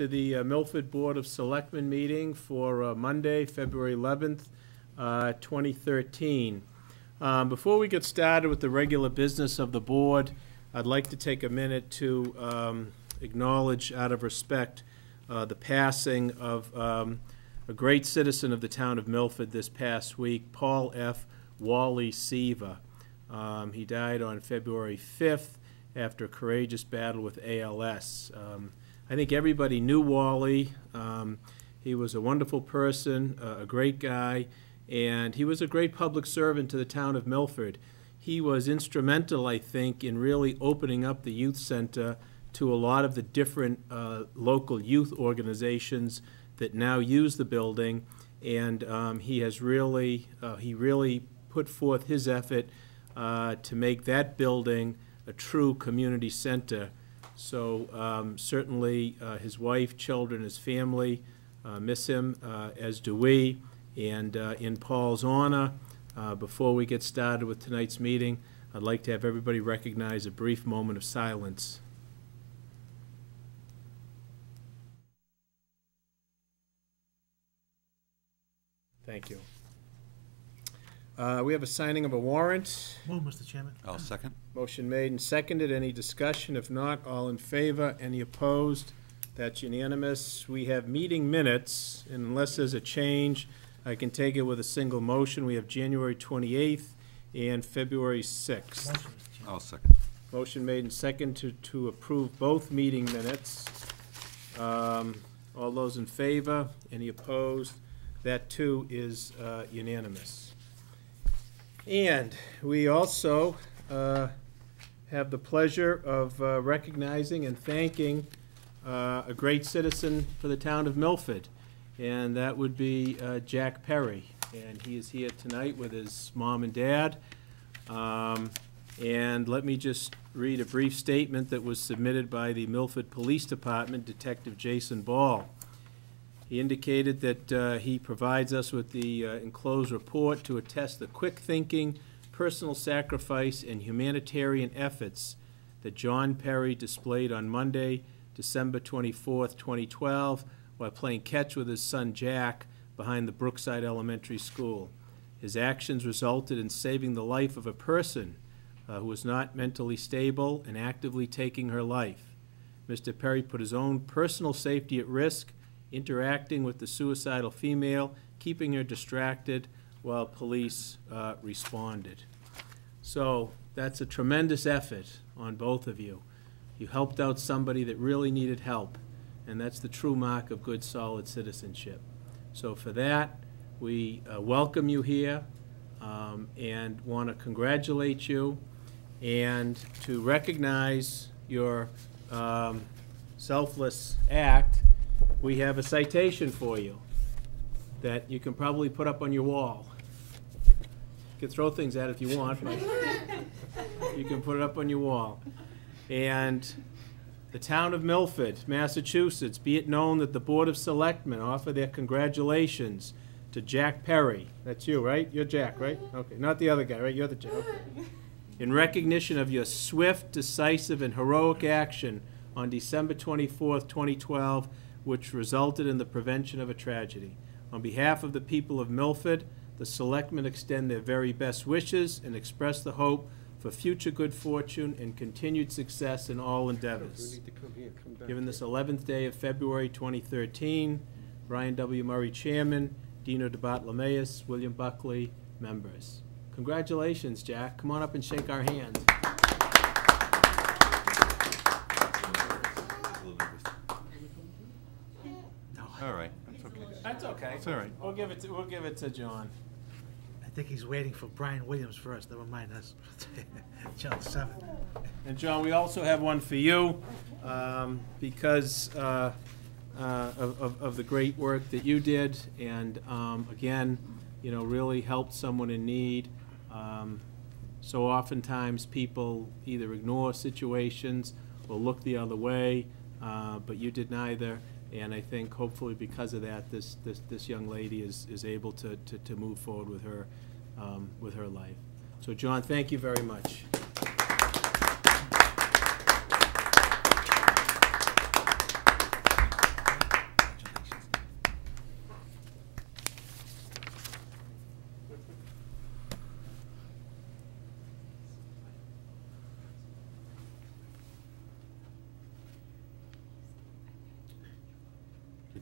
to the Milford Board of Selectmen meeting for Monday, February 11th, 2013. Before we get started with the regular business of the board, I'd like to take a minute to acknowledge, out of respect, the passing of a great citizen of the town of Milford this past week, Paul F. Wally Seaver. He died on February 5th after a courageous battle with ALS. I think everybody knew Wally. He was a wonderful person, a great guy, and he was a great public servant to the town of Milford. He was instrumental, I think, in really opening up the youth center to a lot of the different local youth organizations that now use the building, and he really put forth his effort to make that building a true community center. So certainly his wife, children, his family miss him, as do we. And in Paul's honor, before we get started with tonight's meeting, I'd like to have everybody recognize a brief moment of silence. Thank you. We have a signing of a warrant. Move, Mr. Chairman. I'll second. Motion made and seconded. Any discussion? If not, all in favor? Any opposed? That's unanimous. We have meeting minutes, and unless there's a change, I can take it with a single motion. We have January 28th and February 6th. Motion, Mr. Chairman. I'll second. Motion made and seconded to approve both meeting minutes. All those in favor? Any opposed? That too is unanimous. And we also have the pleasure of recognizing and thanking a great citizen for the town of Milford, and that would be Jack Perry. And he is here tonight with his mom and dad. And let me just read a brief statement that was submitted by the Milford Police Department, Detective Jason Ball. He indicated that he provides us with the enclosed report to attest the quick thinking, personal sacrifice, and humanitarian efforts that John Perry displayed on Monday, December 24th, 2012, while playing catch with his son Jack behind the Brookside Elementary School. His actions resulted in saving the life of a person who was not mentally stable and actively taking her life. Mr. Perry put his own personal safety at risk, interacting with the suicidal female, keeping her distracted while police responded. So that's a tremendous effort on both of you. You helped out somebody that really needed help, and that's the true mark of good, solid citizenship. So for that, we welcome you here and want to congratulate you and to recognize your selfless act. We have a citation for you that you can probably put up on your wall. You can throw things at it if you want, but you can put it up on your wall. And the town of Milford, Massachusetts, be it known that the Board of Selectmen offer their congratulations to Jack Perry. That's you, right? You're Jack, right? Okay, not the other guy, right? You're the Jack. Okay. In recognition of your swift, decisive, and heroic action on December 24th, 2012, which resulted in the prevention of a tragedy. On behalf of the people of Milford, the Selectmen extend their very best wishes and express the hope for future good fortune and continued success in all endeavors. Given this 11th day of February 2013, Brian W. Murray, Chairman, Dino DeBartolomeus, William Buckley, members. Congratulations, Jack. Come on up and shake our hands. All right, that's okay. That's okay. That's all right. We'll give it to John. I think he's waiting for Brian Williams first. Never mind us. John 7. And John, we also have one for you because of the great work that you did, and again, you know, really helped someone in need. So oftentimes people either ignore situations or look the other way, but you did neither. And I think hopefully because of that, this young lady is able to move forward with her life. So John, thank you very much.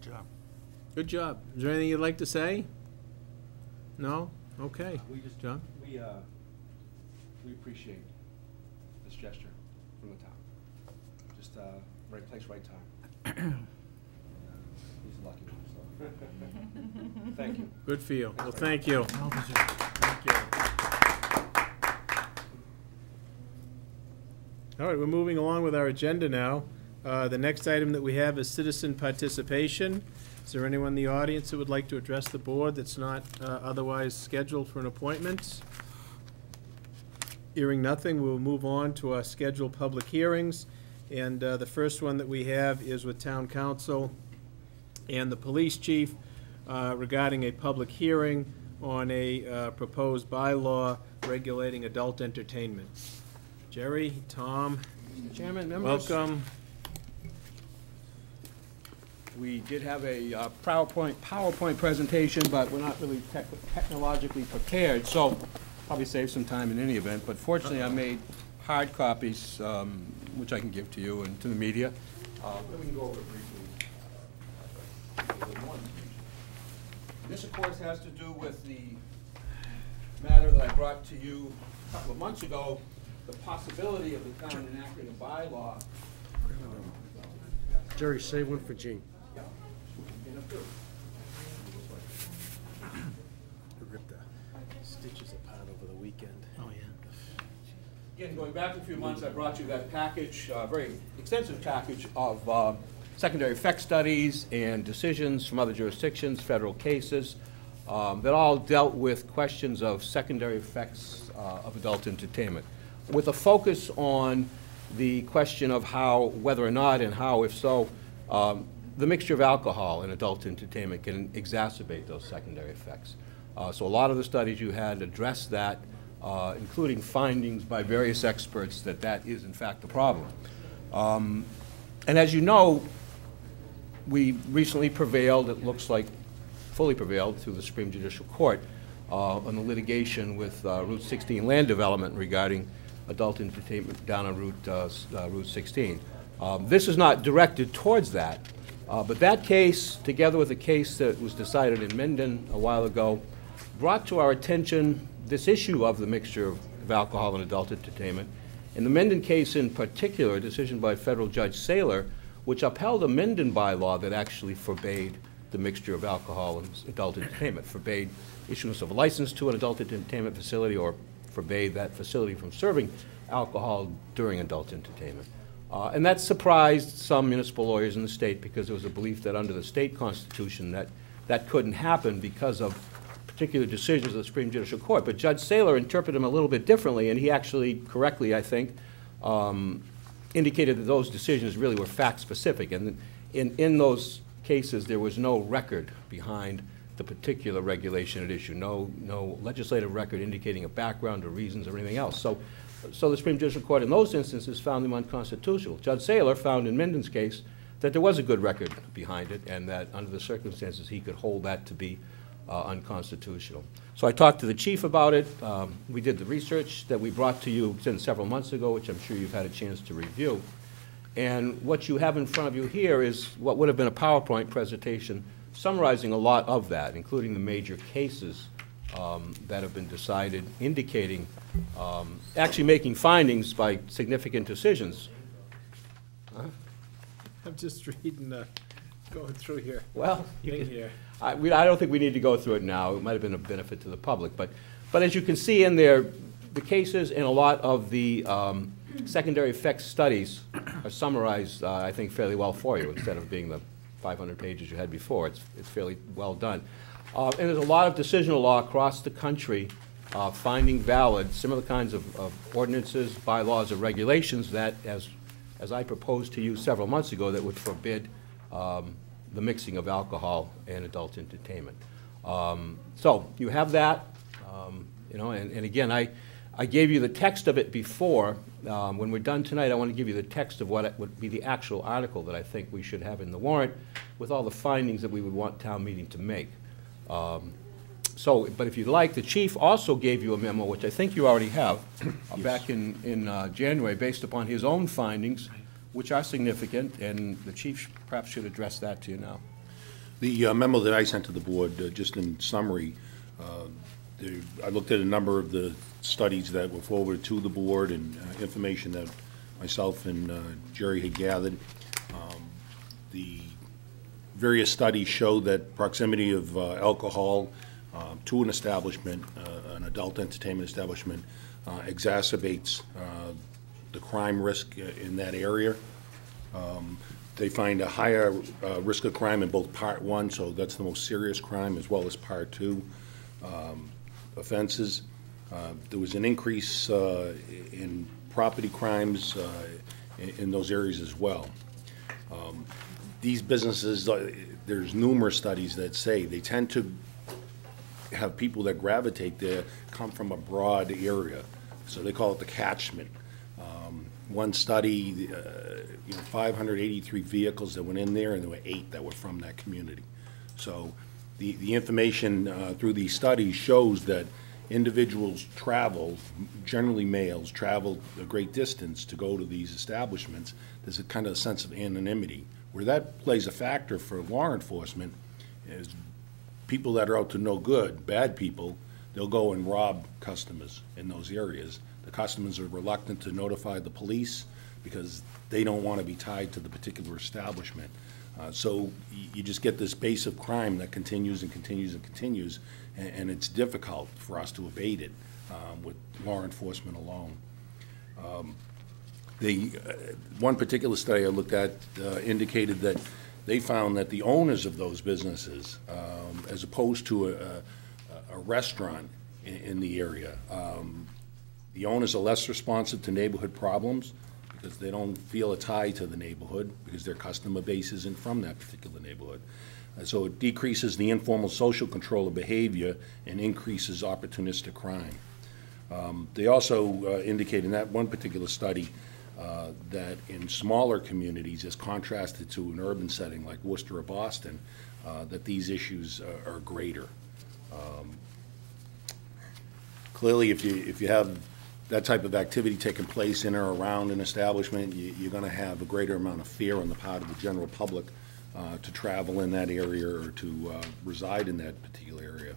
Good job. Good job. Is there anything you'd like to say? No? Okay. We just, John? we appreciate this gesture from the town. Just, right place, right time. He's a lucky one, so. Thank you. Good for you. Well, thank you. Well deserved. Thank you. All right, we're moving along with our agenda now. The next item that we have is citizen participation. Is there anyone in the audience that would like to address the board that's not otherwise scheduled for an appointment? Hearing nothing, we'll move on to our scheduled public hearings. And the first one that we have is with town council and the police chief regarding a public hearing on a proposed bylaw regulating adult entertainment. Jerry, Tom, Mr. Chairman, members. welcome. We did have a PowerPoint presentation, but we're not really technologically prepared, so probably save some time in any event. But fortunately, I made hard copies, which I can give to you and to the media. And we can go over it briefly. This, of course, has to do with the matter that I brought to you a couple of months ago, the possibility of the town enacting a bylaw. Jerry, save one for Gene. Rip the stitches apart over the weekend. Oh, yeah. Again, going back a few months, I brought you that package, very extensive package of secondary effect studies and decisions from other jurisdictions, federal cases, that all dealt with questions of secondary effects of adult entertainment, with a focus on the question of how, whether or not, and how, if so, the mixture of alcohol and adult entertainment can exacerbate those secondary effects. So a lot of the studies you had addressed that, including findings by various experts that that is in fact the problem. And as you know, we recently prevailed, it looks like fully prevailed through the Supreme Judicial Court on the litigation with Route 16 land development regarding adult entertainment down on Route 16. This is not directed towards that, but that case, together with a case that was decided in Menden a while ago, brought to our attention this issue of the mixture of alcohol and adult entertainment. In the Menden case in particular, a decision by Federal Judge Saylor, which upheld a Menden bylaw that actually forbade the mixture of alcohol and adult entertainment, forbade issuance of a license to an adult entertainment facility, or forbade that facility from serving alcohol during adult entertainment. And that surprised some municipal lawyers in the state, because there was a belief that under the state constitution that couldn't happen because of particular decisions of the Supreme Judicial Court. But Judge Saylor interpreted them a little bit differently, and he actually correctly, I think, indicated that those decisions really were fact-specific. And in those cases, there was no record behind the particular regulation at issue, no legislative record indicating a background or reasons or anything else. So the Supreme Judicial Court in those instances found them unconstitutional. Judge Saylor found in Menden's case that there was a good record behind it, and that under the circumstances he could hold that to be unconstitutional. So I talked to the chief about it. We did the research that we brought to you several months ago, which I'm sure you've had a chance to review. And what you have in front of you here is what would have been a PowerPoint presentation summarizing a lot of that, including the major cases that have been decided, indicating, actually making findings by significant decisions. Huh? I'm just reading, going through here. Well, Here. I don't think we need to go through it now. It might have been a benefit to the public. But as you can see in there, the cases and a lot of the secondary effects studies are summarized, I think, fairly well for you, instead of being the 500 pages you had before. It's fairly well done. And there's a lot of decisional law across the country finding valid similar kinds of ordinances, bylaws, or regulations that, as I proposed to you several months ago, that would forbid the mixing of alcohol and adult entertainment. So you have that, you know, and again, I gave you the text of it before. When we're done tonight, I want to give you the text of what would be the actual article that I think we should have in the warrant, with all the findings that we would want town meeting to make. But if you'd like, the chief also gave you a memo, which I think you already have, back in January, based upon his own findings, which are significant, and the chief perhaps should address that to you now. The memo that I sent to the board, just in summary, I looked at a number of the studies that were forwarded to the board and information that myself and Jerry had gathered. The various studies show that proximity of alcohol to an establishment, an adult entertainment establishment, exacerbates the crime risk in that area. They find a higher risk of crime in both Part 1, so that's the most serious crime, as well as Part 2 offenses. There was an increase in property crimes in those areas as well. These businesses, there's numerous studies that say they tend to have people that gravitate there come from a broad area, so they call it the catchment. One study, 583 vehicles that went in there, and there were 8 that were from that community. So the information through these studies shows that individuals travel, generally males, travel a great distance to go to these establishments. There's a kind of sense of anonymity. Where that plays a factor for law enforcement is people that are out to no good, bad people, they'll go and rob customers in those areas. The customers are reluctant to notify the police because they don't want to be tied to the particular establishment. So you just get this base of crime that continues and continues and continues, and it's difficult for us to abate it with law enforcement alone. One particular study I looked at indicated that they found that the owners of those businesses, as opposed to a restaurant in the area, the owners are less responsive to neighborhood problems because they don't feel a tie to the neighborhood because their customer base isn't from that particular neighborhood. So it decreases the informal social control of behavior and increases opportunistic crime. They also indicate in that one particular study that in smaller communities, as contrasted to an urban setting like Worcester or Boston, that these issues are greater. Clearly, if you have that type of activity taking place in or around an establishment, you're going to have a greater amount of fear on the part of the general public to travel in that area or to reside in that particular area.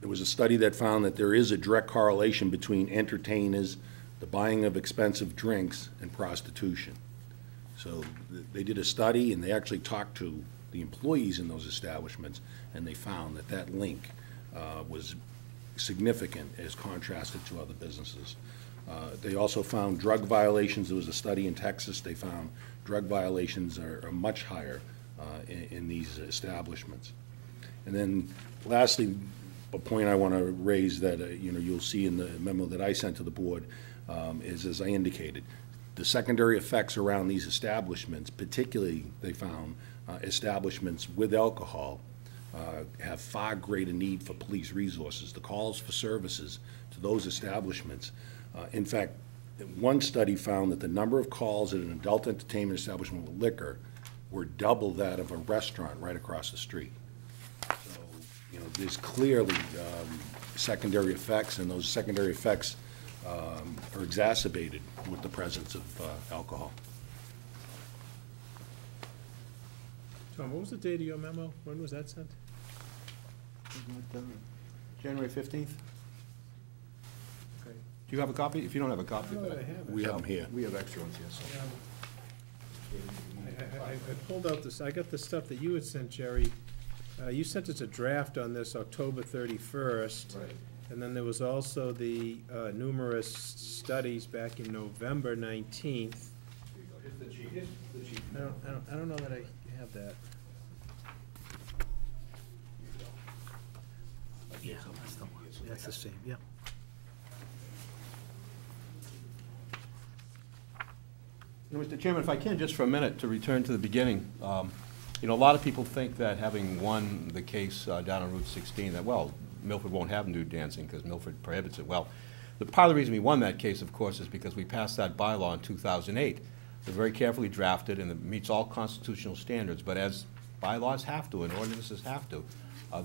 There was a study that found that there is a direct correlation between entertainers, the buying of expensive drinks, and prostitution. So they did a study, and they actually talked to the employees in those establishments, and they found that that link was significant as contrasted to other businesses. They also found drug violations. There was a study in Texas. They found drug violations are much higher in these establishments. And then lastly, a point I want to raise that you'll see in the memo that I sent to the board is, as I indicated, the secondary effects around these establishments, particularly they found establishments with alcohol have far greater need for police resources. The calls for services to those establishments. In fact, one study found that the number of calls at an adult entertainment establishment with liquor were double that of a restaurant right across the street. So, there's clearly secondary effects, and those secondary effects are exacerbated with the presence of alcohol. Tom, what was the date of your memo? When was that sent? January 15th? Okay. Do you have a copy? If you don't have a copy. No, I have it. We have them here. We have extra ones, yes. I pulled out this, I got the stuff that you had sent, Jerry. You sent us a draft on this October 31st. Right. And then there was also the numerous studies back in November 19th. Here's the cheat. Here's the cheat. I don't know that I have that. Yeah, that's the one. That's the same, yeah. Mr. Chairman, if I can, just for a minute, to return to the beginning. A lot of people think that having won the case down on Route 16, that, well, Milford won't have nude dancing because Milford prohibits it. Well, part of the reason we won that case, of course, is because we passed that bylaw in 2008. They're very carefully drafted, and it meets all constitutional standards. But as bylaws have to, and ordinances have to, our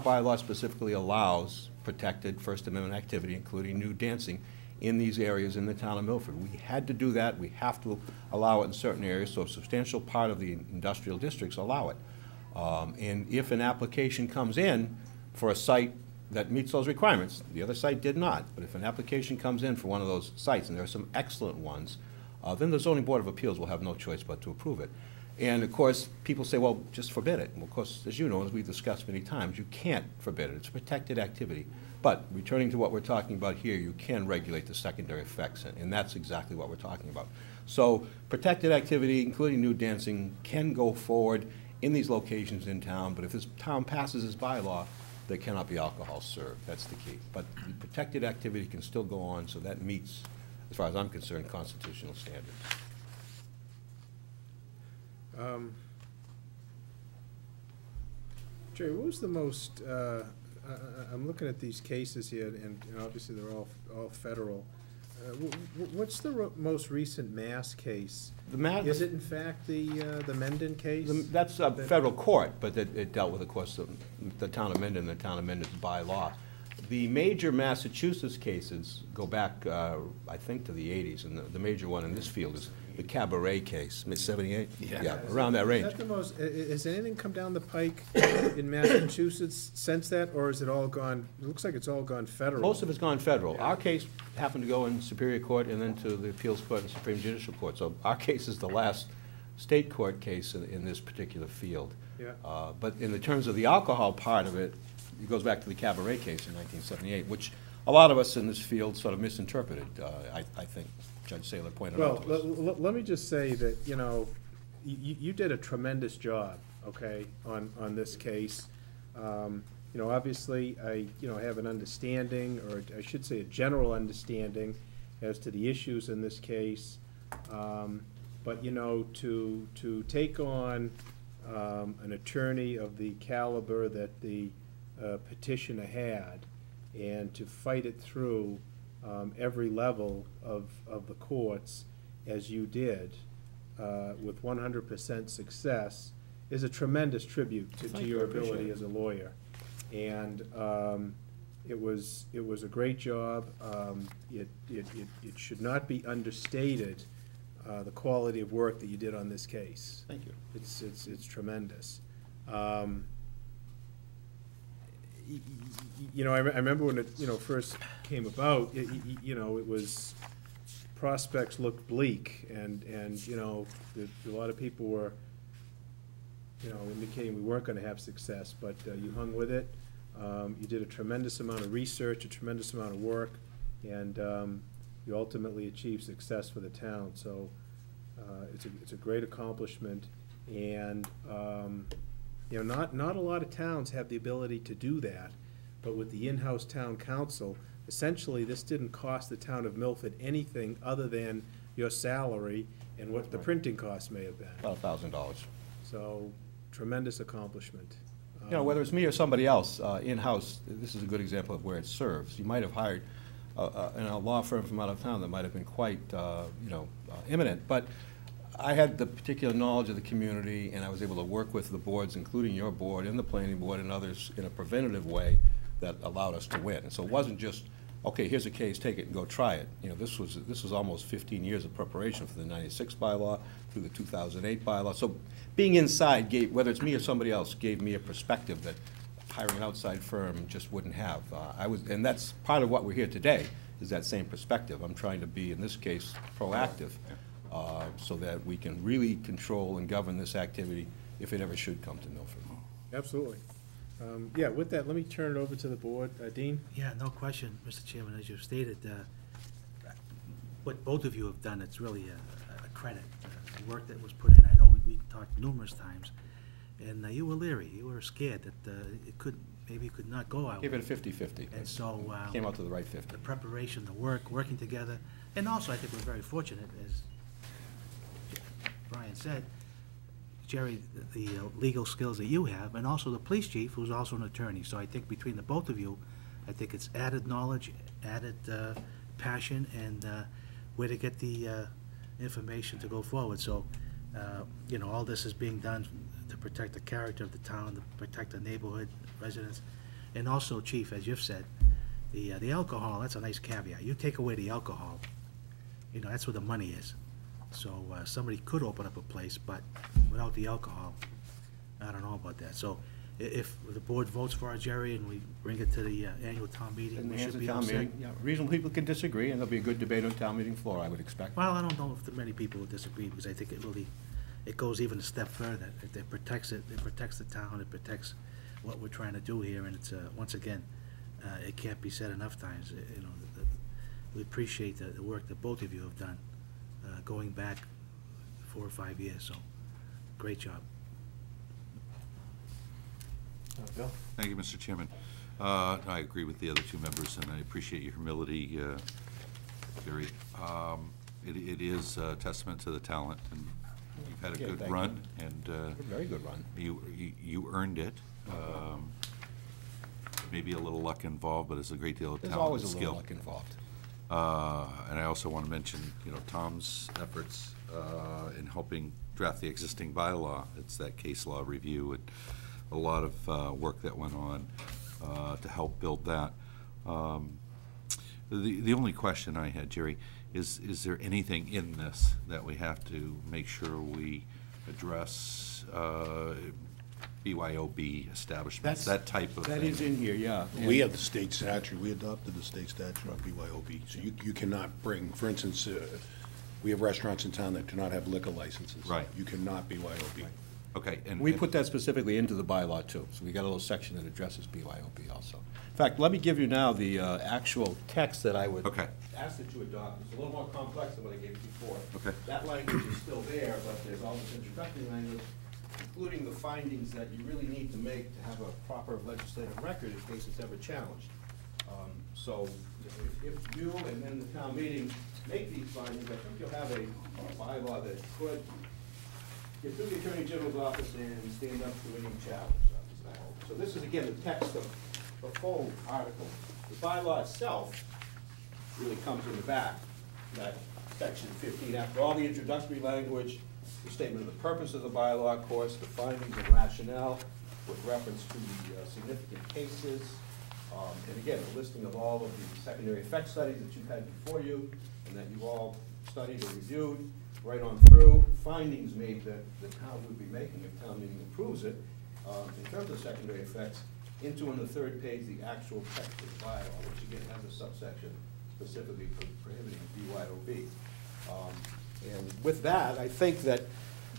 bylaw specifically allows protected First Amendment activity, including nude dancing, in these areas in the town of Milford. We had to do that. We have to allow it in certain areas, so a substantial part of the industrial districts allow it. And if an application comes in for a site that meets those requirements, the other site did not, but if an application comes in for one of those sites, and there are some excellent ones, then the Zoning Board of Appeals will have no choice but to approve it. And of course, people say, well, just forbid it. Well, of course, as you know, as we've discussed many times, you can't forbid it. It's a protected activity. But returning to what we're talking about here, you can regulate the secondary effects, and that's exactly what we're talking about. So protected activity, including nude dancing, can go forward in these locations in town, but if this town passes this bylaw, there cannot be alcohol served. That's the key. But the protected activity can still go on, so that meets, as far as I'm concerned, constitutional standards. Jerry, what was the most, I'm looking at these cases here, and obviously they're all federal. What's the most recent Mass case? Is it in fact the Mendon case? That's a federal court, but it dealt with, of course, the town of Mendon, the town of Mendon's bylaw. The major Massachusetts cases go back, I think, to the 80s, and the major one in this field is the Cabaret case, mid-78? Yeah, around that range. Is that the most, has anything come down the pike in Massachusetts since that, or is it all gone, it looks like it's all gone federal? Most of it's gone federal. Our case happened to go in Superior Court and then to the Appeals Court and Supreme Judicial Court. So our case is the last state court case in this particular field. Yeah. But in the terms of the alcohol part of it, it goes back to the Cabaret case in 1978, which a lot of us in this field sort of misinterpreted, I think. Judge Saylor pointed out to us. Well, let me just say that, you know, you did a tremendous job, okay, on this case. You know, obviously, I have an understanding, or I should say a general understanding as to the issues in this case. But, you know, to take on an attorney of the caliber that the petitioner had and to fight it through every level of the courts, as you did, with 100% success, is a tremendous tribute to your ability as a lawyer. And it was a great job. It should not be understated, the quality of work that you did on this case. Thank you. It's tremendous. You know, I remember when it, first came about, it was, prospects looked bleak, and a lot of people were, indicating we weren't gonna have success, but you hung with it. You did a tremendous amount of research, a tremendous amount of work, and you ultimately achieved success for the town. So it's a great accomplishment, and not a lot of towns have the ability to do that, but with the in-house town council, essentially this didn't cost the town of Milford anything other than your salary and what the printing costs may have been. About $1,000. So, tremendous accomplishment. Whether it's me or somebody else, in-house, this is a good example of where it serves. You might have hired a law firm from out of town that might have been quite, imminent, but I had the particular knowledge of the community, and I was able to work with the boards, including your board and the planning board and others, in a preventative way that allowed us to win. And so it wasn't just, okay, here's a case, take it and go try it. This was almost 15 years of preparation for the 96 bylaw through the 2008 bylaw. So being inside gave, whether it's me or somebody else, gave me a perspective that hiring an outside firm just wouldn't have. And that's part of what we're here today, is that same perspective. I'm trying to be, in this case, proactive, so that we can really control and govern this activity if it ever should come to Milford. Absolutely. Yeah, with that, let me turn it over to the board. Dean? Yeah, no question, Mr. Chairman, as you've stated, what both of you have done, it's really a credit, the work that was put in. I know we talked numerous times, and you were leery, you were scared that maybe it could not go out. Gave it a 50-50. And so came out to the right 50. The preparation, the work, working together, and also I think we're very fortunate, as Brian said, Jerry, the legal skills that you have, and also the police chief, who's also an attorney. So I think between the both of you, I think it's added knowledge, added passion, and where to get the information to go forward. So, all this is being done to protect the character of the town, to protect the neighborhood residents. And also, Chief, as you've said, The alcohol, that's a nice caveat. You take away the alcohol, you know, that's where the money is. So, somebody could open up a place, but without the alcohol, I don't know about that. So, if the board votes for our Jerry and we bring it to the annual town meeting, In the we hands should of be town all set. meeting, yeah, reasonable people can disagree, and there'll be a good debate on town meeting floor, I would expect. Well, I don't know if there many people will disagree, because I think it goes even a step further. It protects it protects the town, it protects what we're trying to do here, and it's, once again, it can't be said enough times, you know, we appreciate the work that both of you have done, going back 4 or 5 years, so, great job. Bill? Thank you, Mr. Chairman. I agree with the other two members, and I appreciate your humility, Gary. It is a testament to the talent, and you've had a Yeah, good thank run, and Very good run. you earned it. Maybe a little luck involved, but there's a great deal of There's talent always and a skill. little luck involved. And I also want to mention, Tom's efforts in helping draft the existing bylaw. It's that case law review and a lot of work that went on to help build that. The only question I had, Jerry, is there anything in this that we have to make sure we address BYOB establishments, that type of thing? That is in here, yeah. We have the state statute, we adopted the state statute on BYOB, so you cannot bring, for instance, we have restaurants in town that do not have liquor licenses. Right. You cannot BYOB. Okay, and We put that specifically into the bylaw, too, so we got a little section that addresses BYOB also. In fact, let me give you now the actual text that I would Okay. ask that you adopt. It's a little more complex than what I gave you before. Okay. That language is still there, but there's all this introductory language, including the findings that you really need to make to have a proper legislative record in case it's ever challenged. So if you and then the town meeting make these findings, I think you'll have a bylaw that could get through the Attorney General's office and stand up to any challenge. So this is, again, the text of the full article. The bylaw itself really comes in the back, that section 15. After all the introductory language, the statement of the purpose of the bylaw, of course, the findings and rationale with reference to the significant cases, and again, a listing of all of the secondary effect studies that you've had before you and that you've all studied or reviewed, right on through, findings made that the town would be making if town meeting approves it, in terms of secondary effects, into on the third page, the actual text of the bylaw, which again has a subsection specifically prohibiting BYOB. And with that, I think that,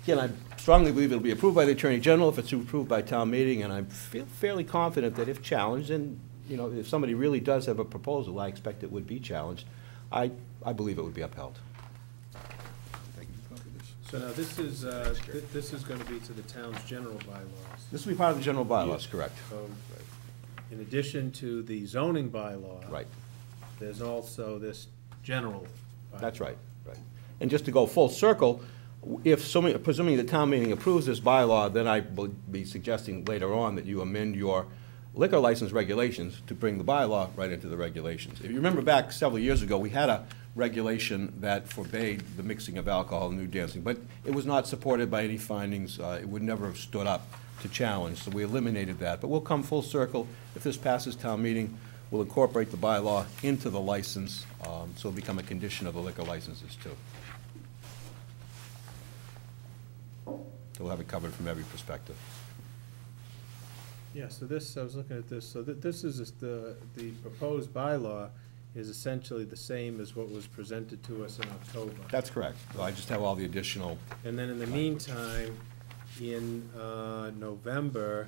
again, I strongly believe it'll be approved by the Attorney General if it's approved by town meeting, and I feel fairly confident that if challenged, and, if somebody really does have a proposal, I expect it would be challenged, I believe it would be upheld. So now this is going to be to the town's general bylaws. This will be part of the general bylaws, correct? So, in addition to the zoning bylaw. Right. There's also this general bylaw. That's right, right. And just to go full circle, presuming the town meeting approves this bylaw, then I will be suggesting later on that you amend your liquor license regulations to bring the bylaw right into the regulations. If you remember back several years ago, we had a regulation that forbade the mixing of alcohol and nude dancing, but it was not supported by any findings. It would never have stood up to challenge, so we eliminated that. But we'll come full circle. If this passes town meeting, we'll incorporate the bylaw into the license, so it'll become a condition of the liquor licenses too. So we'll have it covered from every perspective. Yeah, so I was looking at this, so this is the proposed bylaw is essentially the same as what was presented to us in October. That's correct. So I just have all the additional. And then in the meantime, in November,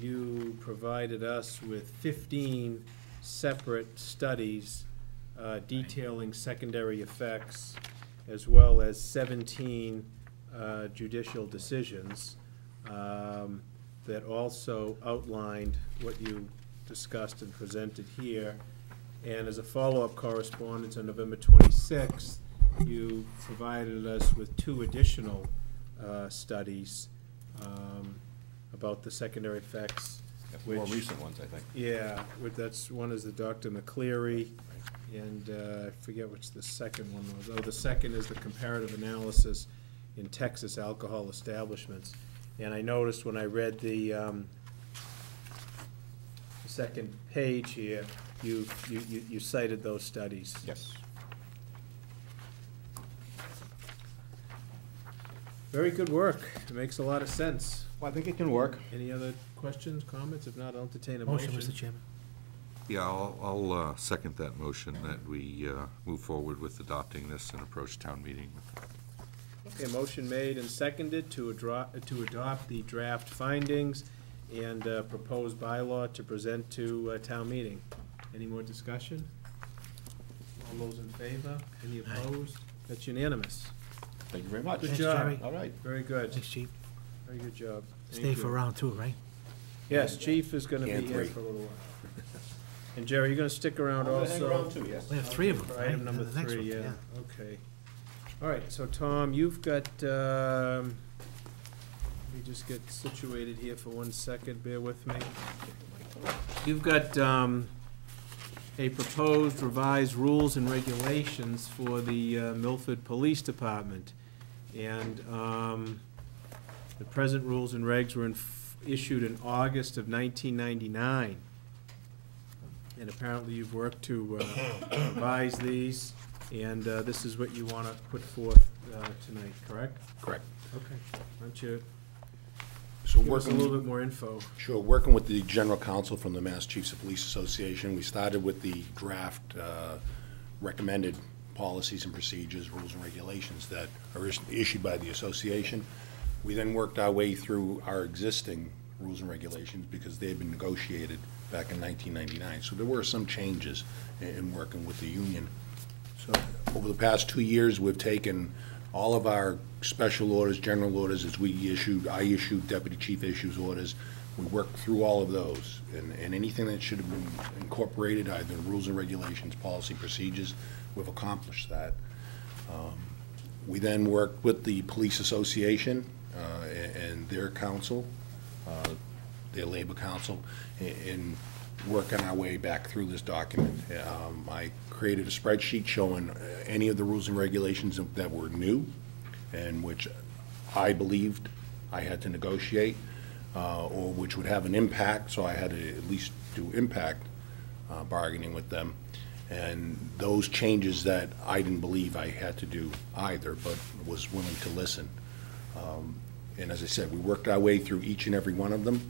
you provided us with 15 separate studies detailing secondary effects, as well as 17 judicial decisions that also outlined what you discussed and presented here. And as a follow-up correspondence on November 26th, you provided us with 2 additional studies about the secondary effects. More recent ones, I think. Yeah, one is the Dr. McCleary, and I forget which the second one was. Oh, the second is the comparative analysis in Texas alcohol establishments. And I noticed when I read the second page here, you cited those studies. Yes. Very good work. It makes a lot of sense. Well, I think it can work. Any other questions, comments? If not, I'll entertain a Motion, motion. Mr. Chairman. Yeah, I'll second that motion that we move forward with adopting this and approach town meeting. Okay, motion made and seconded to adopt the draft findings and proposed bylaw to present to town meeting. Any more discussion? All those in favor? Any opposed? That's unanimous. Thank you very much. Good Thanks, job. Jerry. All right. Very good. Thanks, Chief. Very good job. Thank Stay you. for round two, right? Yes, Chief is gonna be And here three. for a little while. And Jerry, you're gonna stick around I'm gonna hang also? around too, yes. We have three of them, For right? item number And the next 3, one, yeah, okay. All right, so Tom, you've got, let me just get situated here for 1 second, bear with me. You've got, a proposed revised rules and regulations for the Milford Police Department. And, the present rules and regs were issued in August of 1999. And apparently you've worked to revise these, and this is what you want to put forth tonight, correct? Correct. Okay. Why don't you So give us a working. little bit more info? Sure, working with the general counsel from the Mass Chiefs of Police Association, we started with the draft recommended policies and procedures, rules and regulations that are issued by the association. We then worked our way through our existing rules and regulations because they had been negotiated back in 1999. So there were some changes in working with the union. So over the past 2 years, we've taken all of our special orders, general orders, as I issued, deputy chief issues orders. We worked through all of those, and anything that should have been incorporated, either in rules and regulations, policy, procedures, we've accomplished that. We then worked with the police association and their council, their labor council, in working our way back through this document. I created a spreadsheet showing any of the rules and regulations that were new and which I believed I had to negotiate, or which would have an impact, so I had to at least do impact bargaining with them. And those changes that I didn't believe I had to do either, but was willing to listen. And as I said, we worked our way through each and every one of them.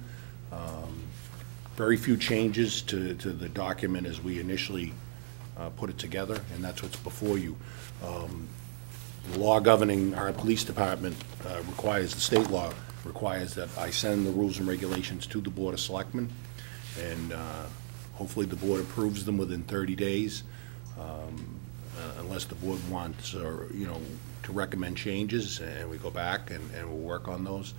Very few changes to the document as we initially put it together, and that's what's before you. The law governing our police department requires, the state law requires that I send the rules and regulations to the Board of Selectmen, and hopefully the board approves them within 30 days, unless the board wants, to recommend changes, and we go back and we'll work on those.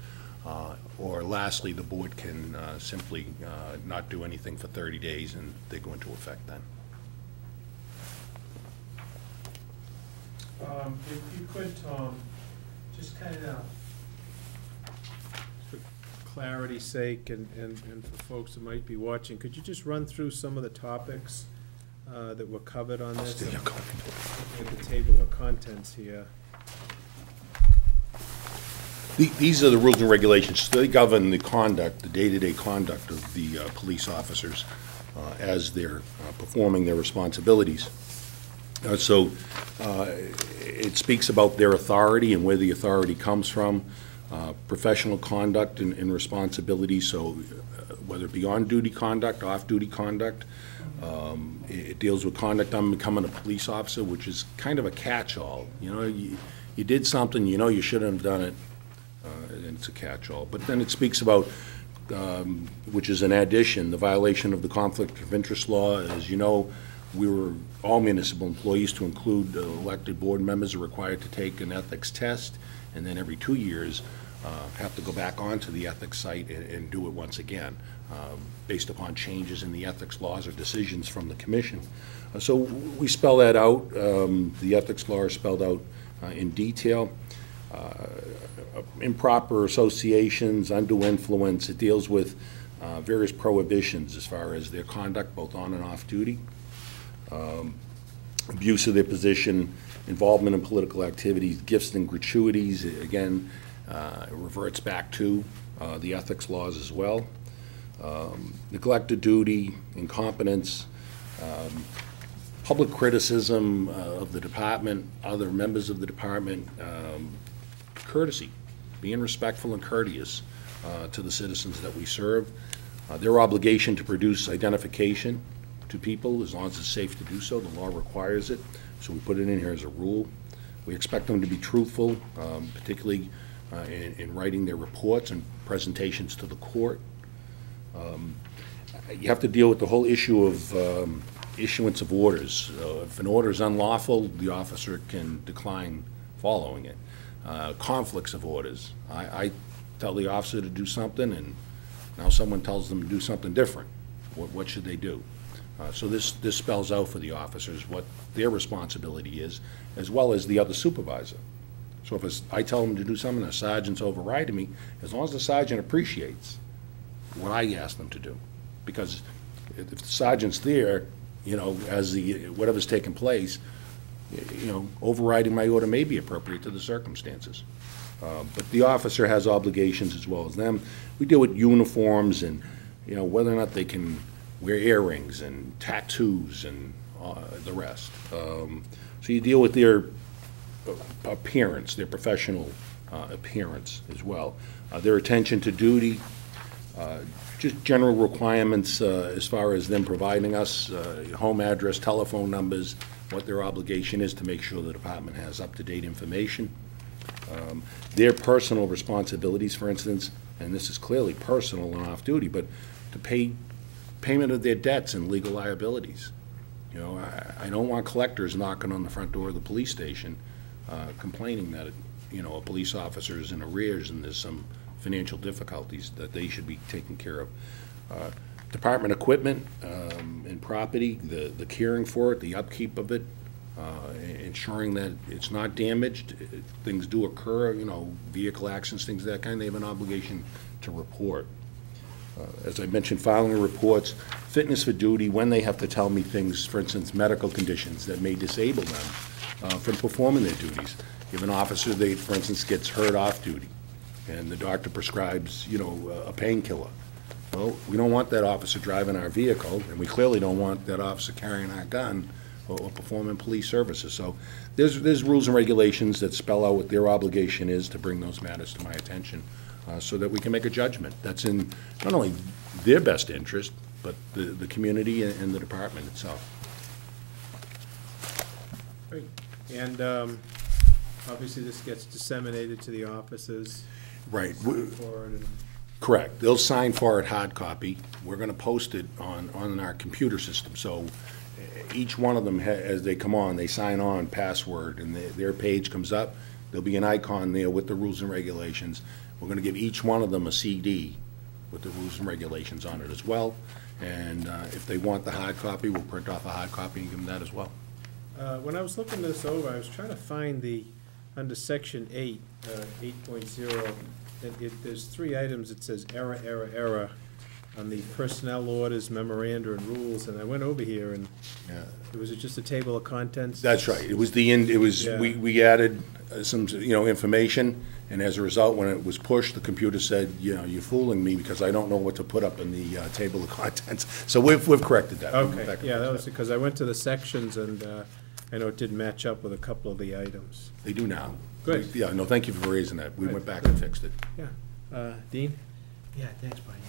Or lastly, the board can simply not do anything for 30 days, and they go into effect then. If you could, Tom, just kind of, for clarity's sake and for folks that might be watching, could you just run through some of the topics that were covered on this? Looking at the table of contents here. These are the rules and regulations. They govern the conduct, the day-to-day conduct of the police officers as they're performing their responsibilities. So it speaks about their authority and where the authority comes from, professional conduct and responsibility, so whether it be on-duty conduct, off-duty conduct. It deals with conduct on becoming a police officer, which is kind of a catch-all. You did something, you shouldn't have done it, and it's a catch-all. But then it speaks about, which is an addition, the violation of the conflict of interest law. As you know, all municipal employees, to include elected board members, are required to take an ethics test, and then every 2 years have to go back onto the ethics site and do it once again, based upon changes in the ethics laws or decisions from the commission. So we spell that out. The ethics law is spelled out in detail. Improper associations, undue influence. It deals with various prohibitions as far as their conduct, both on and off duty. Abuse of their position, involvement in political activities, gifts and gratuities. Again, it reverts back to the ethics laws as well. Neglect of duty, incompetence, Public criticism of the department, other members of the department, courtesy, being respectful and courteous to the citizens that we serve. Their obligation to produce identification to people, as long as it's safe to do so, the law requires it, so we put it in here as a rule. We expect them to be truthful, particularly in writing their reports and presentations to the court. You have to deal with the whole issue of issuance of orders. If an order is unlawful, the officer can decline following it. Conflicts of orders. I tell the officer to do something, and now someone tells them to do something different. What should they do? So this spells out for the officers what their responsibility is, as well as the other supervisor. So if I tell them to do something, a sergeant's overriding me, as long as the sergeant appreciates what I ask them to do. Because if the sergeant's there, you know, as whatever's taking place, you know, overriding my order may be appropriate to the circumstances. But the officer has obligations as well as them. We deal with uniforms and, you know, whether or not they can wear earrings and tattoos and the rest. So you deal with their appearance, their professional appearance as well. Their attention to duty, just general requirements as far as them providing us home address, telephone numbers, what their obligation is to make sure the department has up-to-date information. Their personal responsibilities, for instance, and this is clearly personal and off-duty, but to pay payment of their debts and legal liabilities. You know, I don't want collectors knocking on the front door of the police station complaining that, you know, a police officer is in arrears and there's some financial difficulties that they should be taken care of. Department equipment and property, the caring for it, the upkeep of it, ensuring that it's not damaged. Things do occur, you know, vehicle accidents, things of that kind, they have an obligation to report. As I mentioned, filing reports, fitness for duty, when they have to tell me things, for instance, medical conditions that may disable them from performing their duties. If an officer, for instance, gets hurt off duty, and the doctor prescribes, you know, a painkiller. Well, we don't want that officer driving our vehicle, and we clearly don't want that officer carrying our gun or performing police services. So there's rules and regulations that spell out what their obligation is to bring those matters to my attention so that we can make a judgment that's in not only their best interest, but the community and the department itself. Great. And obviously this gets disseminated to the offices. Right. And Correct. They'll sign for it hard copy. We're going to post it on our computer system. So each one of them, as they come on, they sign on password, and their page comes up. There'll be an icon there with the rules and regulations. We're going to give each one of them a CD with the rules and regulations on it as well. And if they want the hard copy, we'll print off a hard copy and give them that as well. when I was looking this over, I was trying to find under section 8, 8.0, there's 3 items. It says error on the personnel orders, memoranda, and rules, and I went over here, and was it just a table of contents? That's right. It was we added some, information, and as a result, when it was pushed, the computer said, you're fooling me because I don't know what to put up in the table of contents. So we've corrected that. Okay, yeah, that was because I went to the sections, and I know it didn't match up with a couple of the items. They do now. Good. Yeah, no, thank you for raising that. We went back and fixed it. Yeah. Dean? Yeah, thanks, Brian.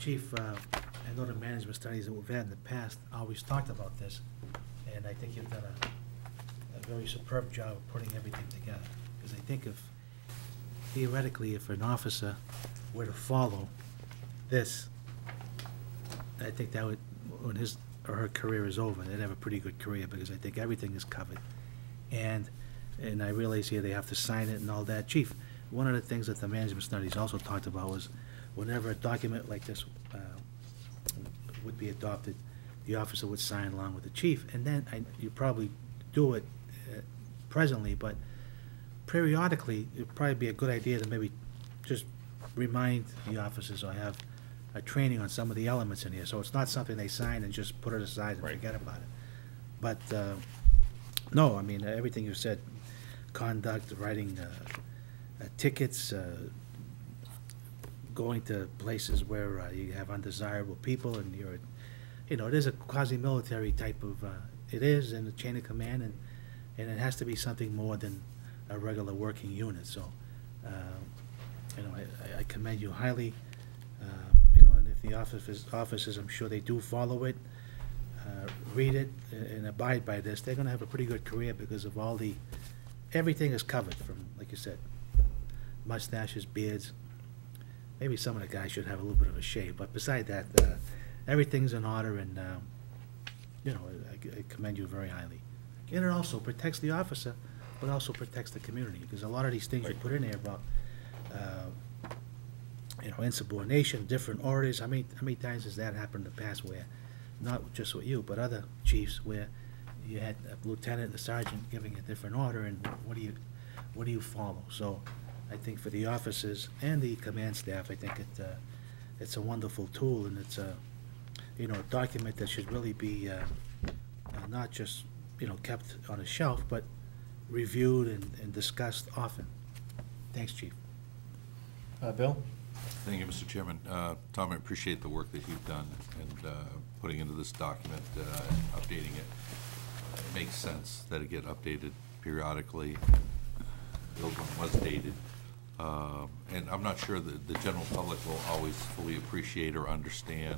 Chief, I know the management studies that we've had in the past always talked about this, and I think you've done a very superb job of putting everything together. Because I think theoretically, if an officer were to follow this, I think that would, when his or her career is over, they'd have a pretty good career, because I think everything is covered. And I realize here they have to sign it and all that. Chief, one of the things that the management studies also talked about was whenever a document like this would be adopted, the officer would sign along with the chief. And then you probably do it presently, but periodically, it'd probably be a good idea to maybe just remind the officers or have a training on some of the elements in here. So it's not something they sign and just put it aside and forget about it. But, no, I mean, everything you said, conduct, writing tickets, going to places where you have undesirable people and you're you know, it is a quasi-military type of, it is in the chain of command, and it has to be something more than a regular working unit, so, you know, I commend you highly, you know, and if the officers, I'm sure they do follow it, read it, and abide by this, they're gonna have a pretty good career because of all the, everything is covered from, like you said, mustaches, beards. Maybe some of the guys should have a little bit of a shave, but beside that, everything's in order, and, you know, I commend you very highly. And it also protects the officer, but also protects the community, because a lot of these things you put in there about, you know, insubordination, different orders, how many times has that happened in the past where, not just with you, but other chiefs, where you had a lieutenant, a sergeant giving a different order, and what do you follow? So, I think for the officers and the command staff, I think it's a wonderful tool, and it's a, you know, a document that should really be not just, you know, kept on a shelf, but reviewed and discussed often. Thanks, Chief. Bill? Thank you, Mr. Chairman. Tom, I appreciate the work that you've done and putting into this document, updating it. It makes sense that it get updated periodically. The old one was dated. And I'm not sure that the general public will always fully appreciate or understand,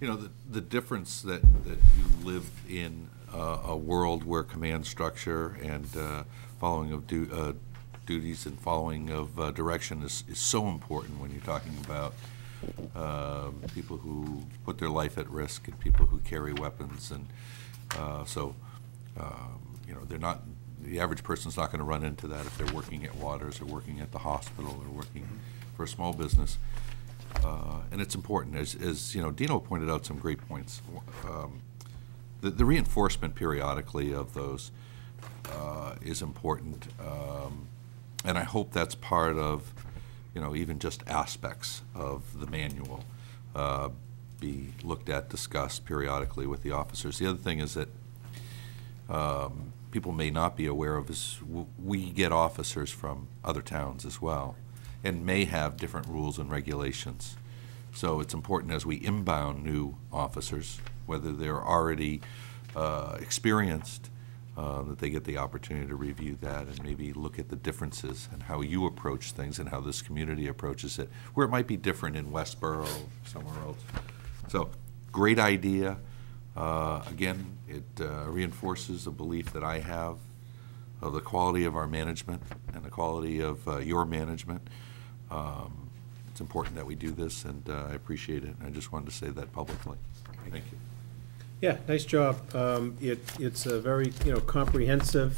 you know, the difference that you live in a world where command structure and following of duties and following of direction is so important when you're talking about people who put their life at risk and people who carry weapons. And you know, they're not, the average person's not going to run into that if they're working at Waters or working at the hospital or working for a small business. And it's important, as you know, Dino pointed out some great points. The reinforcement periodically of those is important, and I hope that's part of, you know, even just aspects of the manual be looked at, discussed periodically with the officers. The other thing is that people may not be aware of is we get officers from other towns as well, and may have different rules and regulations. So it's important as we inbound new officers, whether they're already experienced, that they get the opportunity to review that and maybe look at the differences and how you approach things and how this community approaches it, where it might be different in Westboro or somewhere else. So, great idea. Again, it reinforces a belief that I have of the quality of our management and the quality of your management. It's important that we do this, and I appreciate it. I just wanted to say that publicly. Thank you. Yeah, nice job. It's a very, you know, comprehensive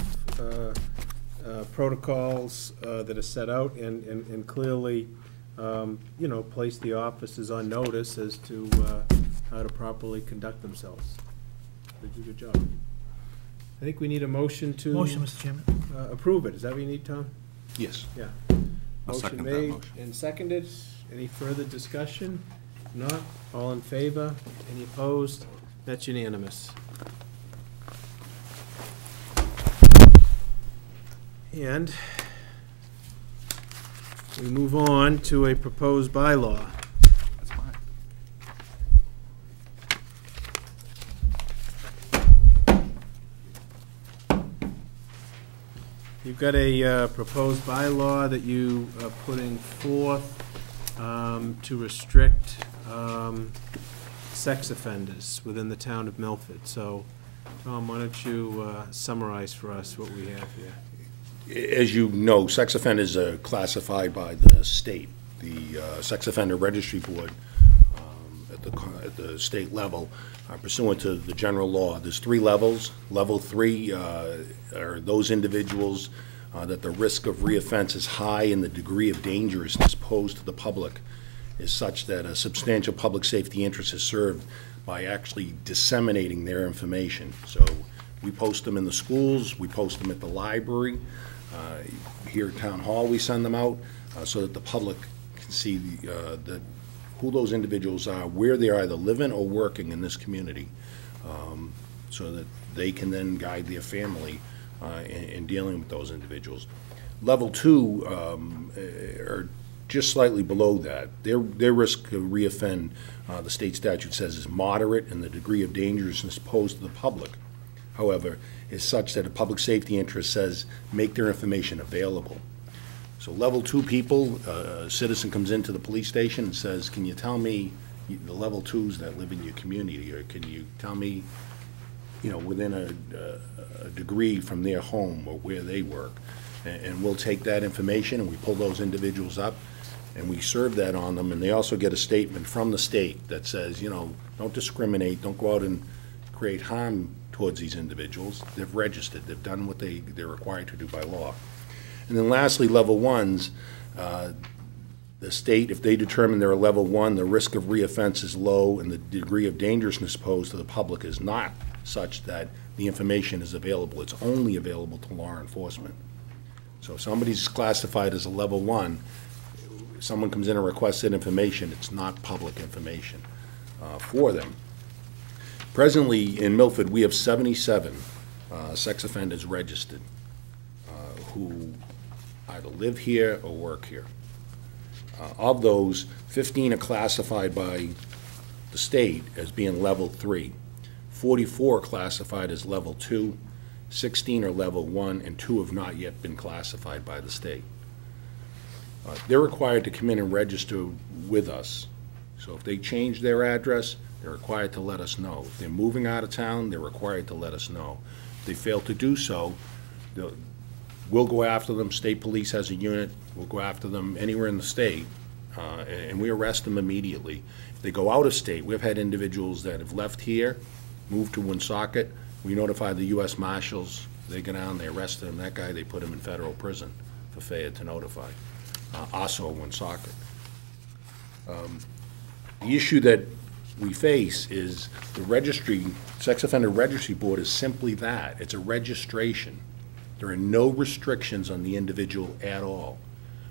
protocols that are set out and clearly, you know, place the officers on notice as to how to properly conduct themselves. They do a good job. I think we need a motion to... Motion, Mr. Chairman. Approve it. Is that what you need, Tom? Yes. Yeah. I'll second that Motion made motion. and seconded. Any further discussion? Not? All in favor? Any opposed? That's unanimous. And we move on to a proposed bylaw. That's mine. You've got a proposed bylaw that you are putting forth to restrict sex offenders within the town of Milford. So, Tom, why don't you summarize for us what we have here? As you know, sex offenders are classified by the state. The Sex Offender Registry Board at the state level, pursuant to the general law, there's 3 levels. Level 3 are those individuals that the risk of reoffense is high and the degree of dangerousness posed to the public is such that a substantial public safety interest is served by actually disseminating their information. So we post them in the schools, we post them at the library, here at Town Hall we send them out so that the public can see who those individuals are, where they're either living or working in this community, so that they can then guide their family in dealing with those individuals. Level 2 are just slightly below that. Their risk to reoffend, the state statute says, is moderate, and the degree of dangerousness posed to the public, however, is such that a public safety interest says make their information available. So level 2 people, a citizen comes into the police station and says, can you tell me the level 2s that live in your community, or can you tell me, within a degree from their home or where they work? And we'll take that information and we pull those individuals up and we serve that on them, and they also get a statement from the state that says, don't discriminate, don't go out and create harm towards these individuals. They've registered, they've done what they're required to do by law. And then lastly, level 1s, the state, if they determine they're a level 1, the risk of reoffense is low and the degree of dangerousness posed to the public is not such that the information is available. It's only available to law enforcement. So if somebody's classified as a level 1, if someone comes in and requests that information, it's not public information for them. Presently in Milford, we have 77 sex offenders registered who either live here or work here. Of those, 15 are classified by the state as being level 3. 44 are classified as level 2. 16 are level 1, and 2 have not yet been classified by the state. They're required to come in and register with us. So if they change their address, they're required to let us know. If they're moving out of town, they're required to let us know. If they fail to do so, we'll go after them. State police has a unit. We'll go after them anywhere in the state, and we arrest them immediately. If they go out of state, we've had individuals that have left here, moved to Woonsocket. We notify the U.S. Marshals. They go down, they arrest him. That guy, they put him in federal prison for failure to notify. Also Woonsocket. The issue that we face is the registry, Sex Offender Registry Board is simply that. It's a registration. There are no restrictions on the individual at all.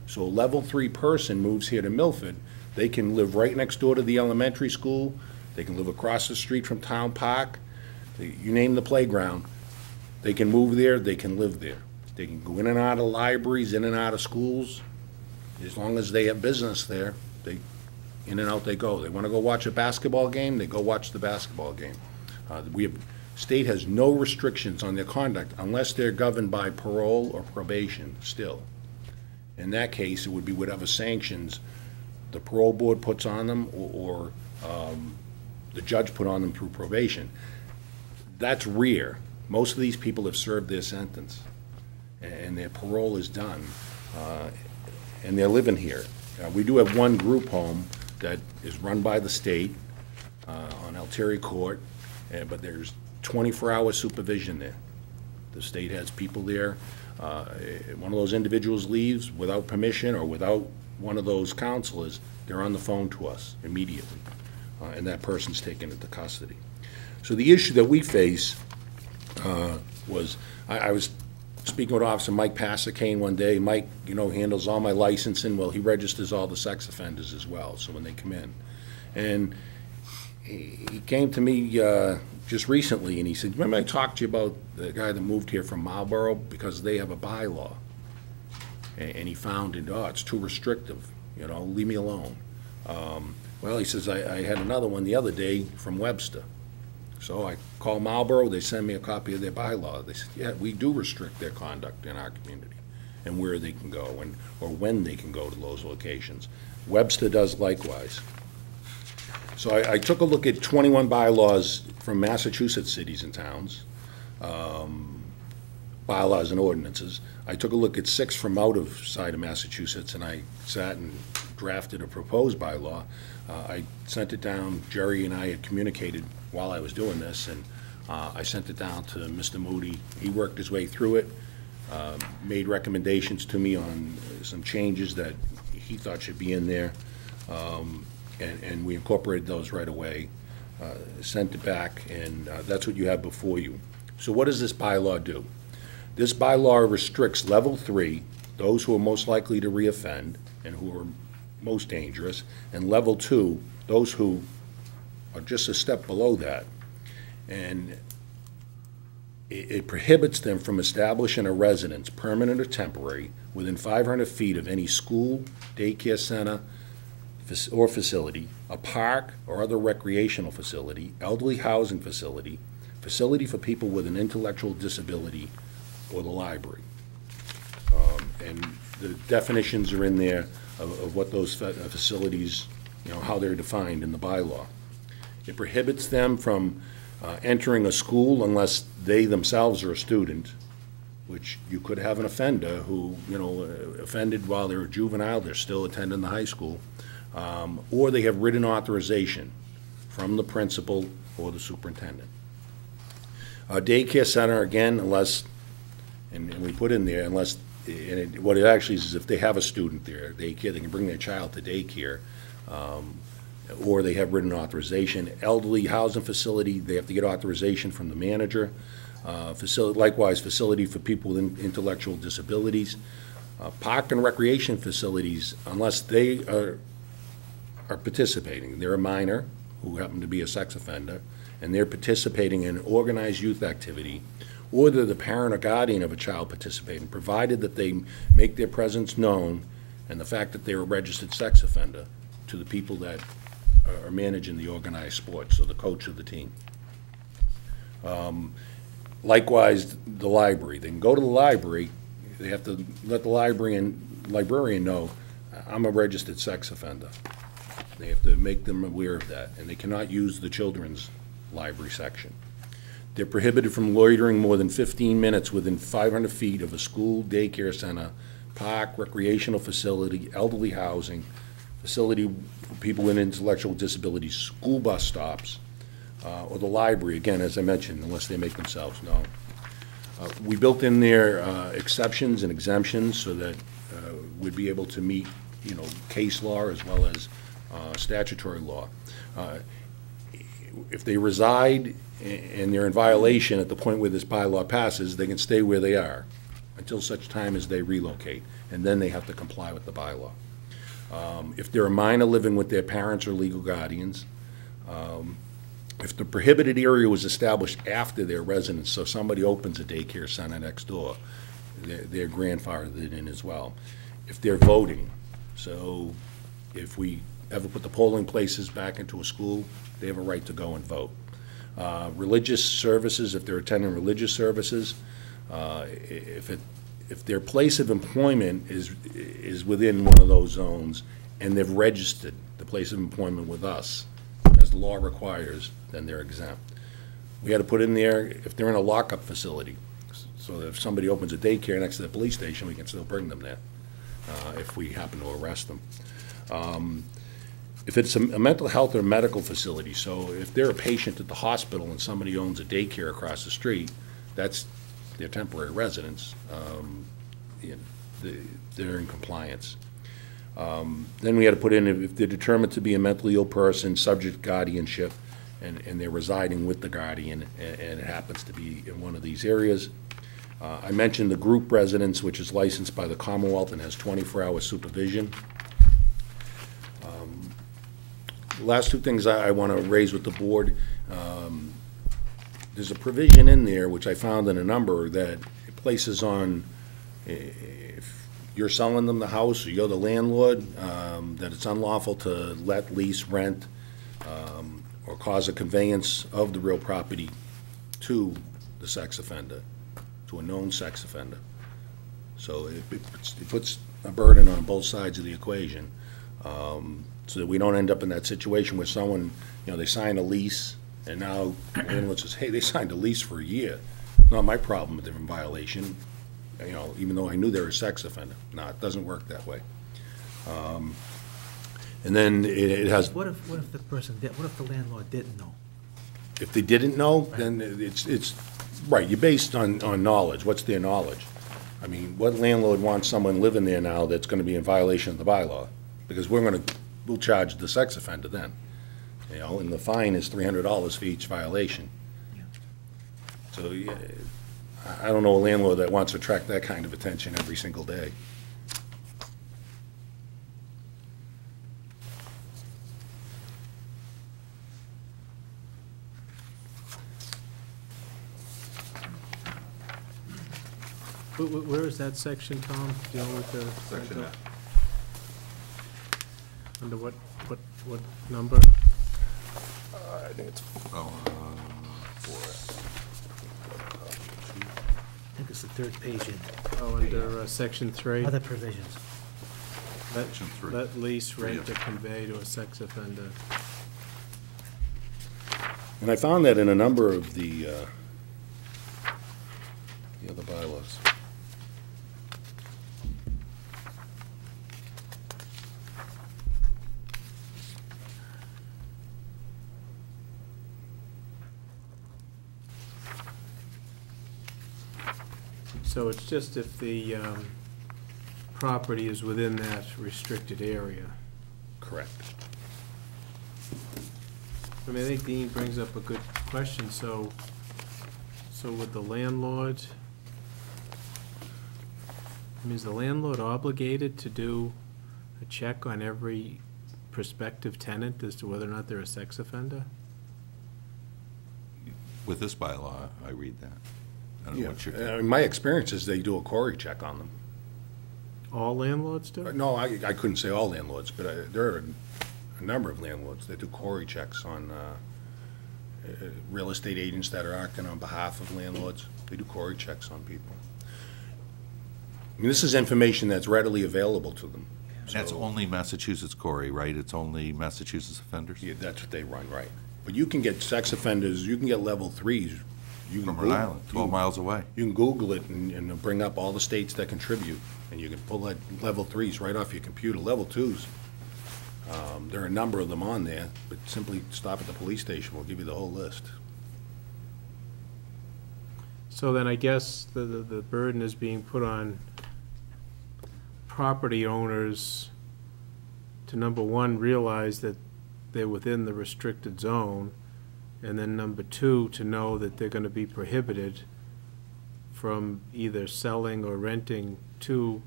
So a level 3 person moves here to Milford, they can live right next door to the elementary school, they can live across the street from Town Park, you name the playground, they can move there, they can live there. They can go in and out of libraries, in and out of schools, as long as they have business there, they, in and out they go. They want to go watch a basketball game, they go watch the basketball game. State has no restrictions on their conduct unless they're governed by parole or probation still. In that case, it would be whatever sanctions the parole board puts on them or the judge put on them through probation. That's rare. Most of these people have served their sentence and their parole is done and they're living here. We do have one group home that is run by the state on Altieri Court, but there's 24-hour supervision there. The state has people there. One of those individuals leaves without permission or without one of those counselors, they're on the phone to us immediately, and that person's taken into custody. So the issue that we face was, I was speaking with Officer Mike Passacane one day. Mike, handles all my licensing. Well, he registers all the sex offenders as well, so when they come in. And he came to me just recently, and he said, remember I talked to you about the guy that moved here from Marlboro because they have a bylaw? And he found it, it's too restrictive, leave me alone. Well, he says, I had another one the other day from Webster. So I call Marlboro, they send me a copy of their bylaw. They said, yeah, we do restrict their conduct in our community and where they can go or when they can go to those locations. Webster does likewise. So I took a look at 21 bylaws from Massachusetts cities and towns, bylaws and ordinances. I took a look at 6 from outside of Massachusetts, and I sat and drafted a proposed bylaw. I sent it down. Jerry and I had communicated while I was doing this, and I sent it down to Mr. Moody. He worked his way through it, made recommendations to me on some changes that he thought should be in there. And we incorporated those right away, sent it back, and that's what you have before you. So what does this bylaw do? This bylaw restricts level 3, those who are most likely to reoffend and who are most dangerous, and level 2, those who are just a step below that. And it prohibits them from establishing a residence, permanent or temporary, within 500 feet of any school, daycare center, or facility, a park or other recreational facility, elderly housing facility, facility for people with an intellectual disability, or the library. And the definitions are in there of what those facilities, how they're defined in the bylaw. It prohibits them from entering a school unless they themselves are a student, which you could have an offender who, offended while they're a juvenile, they're still attending the high school, or they have written authorization from the principal or the superintendent. A daycare center, again, unless, and we put in there, unless, what it actually is if they have a student there, daycare, they can bring their child to daycare, or they have written authorization. Elderly housing facility, they have to get authorization from the manager. Likewise, facility for people with intellectual disabilities. Park and recreation facilities, unless they are participating. They're a minor who happen to be a sex offender, and they're participating in organized youth activity, or they're the parent or guardian of a child participating, provided that they make their presence known and the fact that they're a registered sex offender to the people that are managing the organized sports, so the coach of the team. Likewise, the library. They can go to the library. They have to let the librarian know, I'm a registered sex offender. They have to make them aware of that, and they cannot use the children's library section. They're prohibited from loitering more than 15 minutes within 500 feet of a school, daycare center, park, recreational facility, elderly housing, facility for people with intellectual disabilities, school bus stops, or the library, again, as I mentioned, unless they make themselves known. We built in there exceptions and exemptions so that we'd be able to meet, case law as well as statutory law. If they reside and they're in violation at the point where this bylaw passes, they can stay where they are until such time as they relocate, and then they have to comply with the bylaw. If they're a minor living with their parents or legal guardians, if the prohibited area was established after their residence, so somebody opens a daycare center next door, they're grandfathered in as well. If they're voting, so if we ever put the polling places back into a school, they have a right to go and vote. Religious services, if they're attending religious services, if their place of employment is within one of those zones and they've registered the place of employment with us, as the law requires, then they're exempt. We had to put in there if they're in a lockup facility, so that if somebody opens a daycare next to the police station, we can still bring them there if we happen to arrest them. If it's a mental health or medical facility, so if they're a patient at the hospital and somebody owns a daycare across the street, that's their temporary residence. They're in compliance. Then we had to put in if they're determined to be a mentally ill person, subject to guardianship, and they're residing with the guardian, and it happens to be in one of these areas. I mentioned the group residence, which is licensed by the Commonwealth and has 24-hour supervision. The last two things I want to raise with the board, there's a provision in there, which I found in a number, that places on, if you're selling them the house or you're the landlord, that it's unlawful to let, lease, rent, or cause a conveyance of the real property to the sex offender, to a known sex offender. So it puts a burden on both sides of the equation, so that we don't end up in that situation where someone, they sign a lease, and now the landlord says, hey, they signed a lease for a year. Not my problem if they're in violation, even though I knew they were a sex offender. No, it doesn't work that way. And then it has. What if the person did? What if the landlord didn't know? If they didn't know, then it's right. You're based on knowledge. What's their knowledge? I mean, what landlord wants someone living there now that's going to be in violation of the bylaw? Because we'll charge the sex offender then, and the fine is $300 for each violation. Yeah. So yeah, I don't know a landlord that wants to attract that kind of attention every single day. Where is that section, Tom, dealing with the Section rental? F. Under what number? I think it's, I think it's the third page in Oh, under section 3? other provisions. Let- Section 3. Let lease, Three rent, of or convey to a sex offender. And I found that in a number of the other bylaws. So it's just if the property is within that restricted area. Correct. I mean, I think Dean brings up a good question, so with the landlord, I mean, is the landlord obligated to do a check on every prospective tenant as to whether or not they're a sex offender? with this bylaw, I read that. I don't know what you're. In my experience is they do a query check on them. All landlords do? No, I couldn't say all landlords, but there are a number of landlords that do query checks on real estate agents that are acting on behalf of landlords. They do query checks on people. I mean, this is information that's readily available to them. That's So- only Massachusetts, Corey, right? It's only Massachusetts offenders? Yeah, that's what they run, right. But you can get sex offenders, you can get level 3s. You can From Rhode Google- Island, 12 miles away. You can Google it and it'll bring up all the states that contribute, and you can pull that level 3s right off your computer. Level 2s, there are a number of them on there, but simply stop at the police station, we'll give you the whole list. So then I guess the burden is being put on property owners to, number one, realize that they're within the restricted zone, and then number two, to know that they're gonna be prohibited from either selling or renting to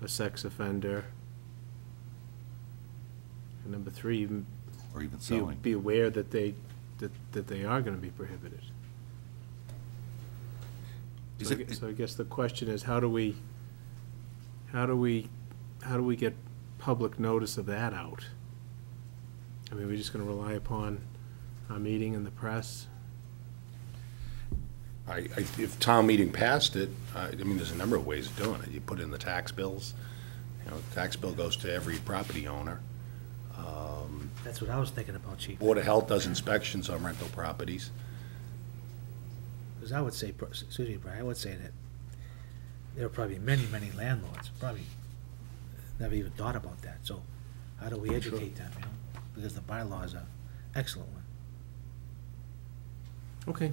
a sex offender. And number three, even Or even selling. be aware that they are gonna be prohibited. Is So it- so I guess the question is, how do we get public notice of that out? I mean, we're just gonna rely upon our meeting and the press? If town meeting passed it, I mean, there's a number of ways of doing it. You put in the tax bills, the tax bill goes to every property owner. That's what I was thinking about, Chief. Board of Health does inspections on rental properties. Because I would say, excuse me, Brian, I would say that there are probably many, many landlords, probably never even thought about that. So how do we educate them, Because the bylaw is an excellent one. Okay.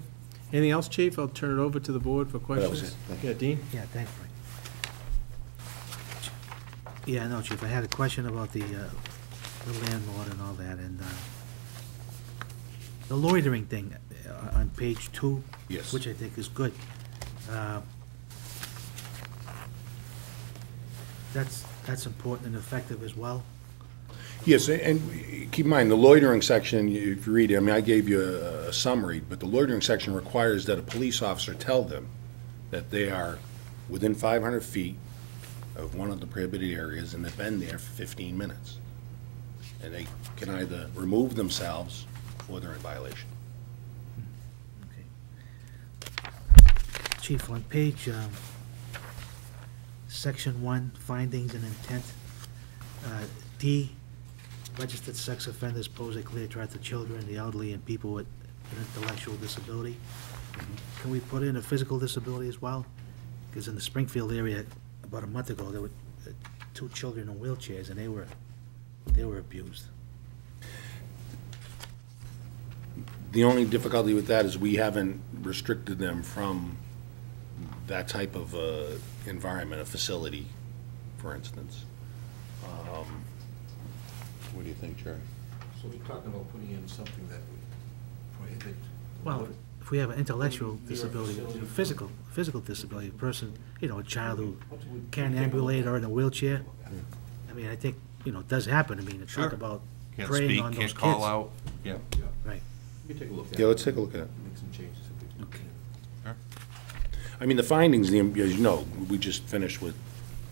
Anything else, Chief? I'll turn it over to the board for was questions. it. Thank Yeah, Dean? Yeah, thanks, Frank. Yeah, no, Chief, I had a question about the landlord and all that, and the loitering thing on page 2. Yes. Which I think is good. That's important and effective as well. Yes, and keep in mind, the loitering section, if you read it, I mean, I gave you a summary, but the loitering section requires that a police officer tell them that they are within 500 feet of one of the prohibited areas and they've been there for 15 minutes. And they can either remove themselves or they're in violation. Okay. Chief, on page, section 1, findings and intent, D, registered sex offenders pose a clear threat to children, the elderly, and people with an intellectual disability. Can we put in a physical disability as well? Because in the Springfield area, about a month ago, there were 2 children in wheelchairs, and they were abused. The only difficulty with that is we haven't restricted them from that type of environment, a facility, for instance. What do you think, Jerry? So we're talking about putting in something that would prohibit. Well, if we have an intellectual Near a disability, facility. physical disability, a person, a child who can't ambulate or in a wheelchair, I mean, I think, it does happen. I mean, to Sure. talk about Can't preying speak, on those can't kids. call out. Yeah. Right. We can take a look at it. Yeah, let's take a look at it. Make some changes if we can. Okay. I mean, the findings, as you know, we just finished with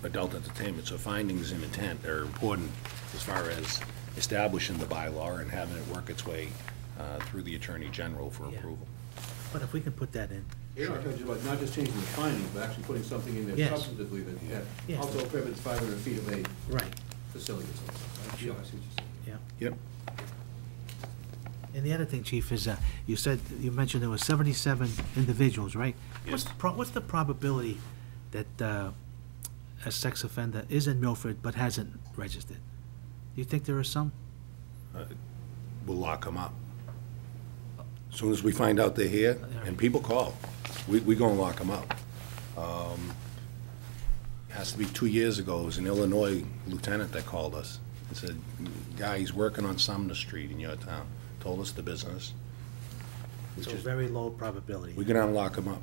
adult entertainment, so findings and intent are important as far as establishing the bylaw and having it work its way through the Attorney General for Yeah. approval. But if we can put that in, You're not talking about not just changing the findings, but actually putting something in there Yes. substantively that Yes. also prohibits 500 feet of a right, facility or something. Yeah, I see what you're saying. yeah. Yep. And the other thing, Chief, is, you mentioned there were 77 individuals, right? Yes. What's the probability that a sex offender is in Milford but hasn't registered? Do you think there are some? We'll lock them up. As soon as we find out they're here, and people call, we go and lock them up. Has to be 2 years ago, it was an Illinois lieutenant that called us and said, guy, he's working on Sumner Street in your town. Told us the business. So very low probability. We go down and lock them up.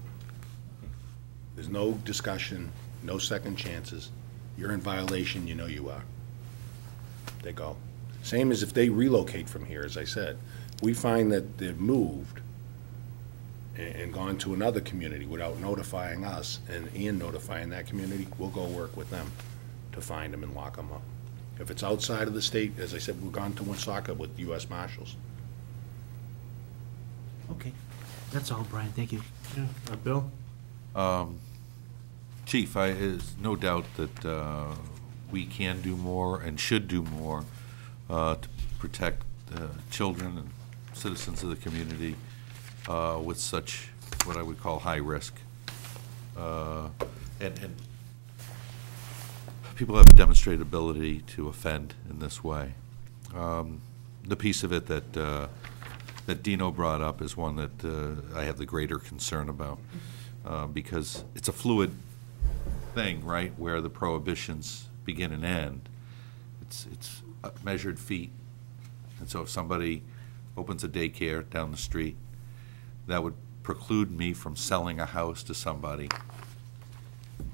There's no discussion, no second chances. You're in violation, you know you are. They go. Same as if they relocate from here, as I said. We find that they've moved and gone to another community without notifying us and notifying that community, we'll go work with them to find them and lock them up. If it's outside of the state, as I said, we've gone to Woonsocket with U.S. Marshals. Okay, that's all, Brian, thank you. Bill? Chief, there's no doubt that we can do more and should do more to protect children and citizens of the community with such, what I would call, high risk. And people have a demonstrated ability to offend in this way. The piece of it that Dino brought up is one that I have the greater concern about, because it's a fluid thing, right, where the prohibitions begin and end. It's measured feet. And so if somebody opens a daycare down the street, that would preclude me from selling a house to somebody.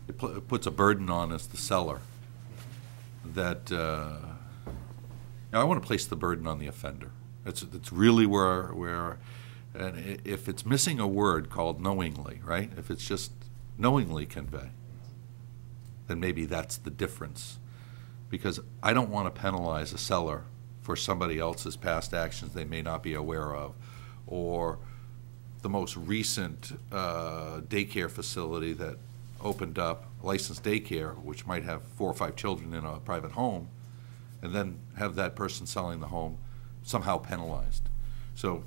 It puts a burden on us, the seller, that now I want to place the burden on the offender. It's really where and if it's missing a word called knowingly, right? If it's just knowingly convey, then maybe that's the difference. Because I don't want to penalize a seller for somebody else's past actions they may not be aware of, or the most recent daycare facility that opened up, licensed daycare, which might have 4 or 5 children in a private home, and then have that person selling the home somehow penalized. So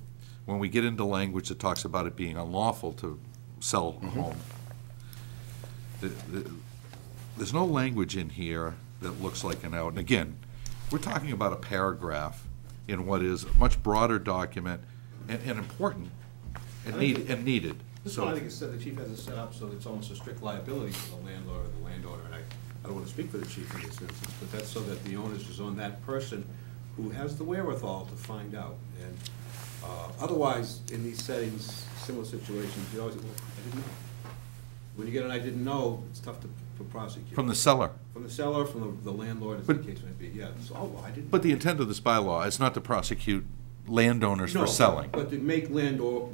when we get into language that talks about it being unlawful to sell a home, there's no language in here that looks like an out. And again, we're talking about a paragraph in what is a much broader document and important and needed. This So one, I think, is the chief has it set up so that it's almost a strict liability for the landlord or the landowner. And I don't want to speak for the chief in this instance, but that's so that the onus is on that person who has the wherewithal to find out. And otherwise, in these settings, similar situations, you always, well, I didn't know. When you get an I didn't know, it's tough to prosecute. from the seller. From the seller, from the landlord, as the case may be, yeah. So, oh, well, I didn't. But the intent of this bylaw is not to prosecute landowners No, for selling. But to make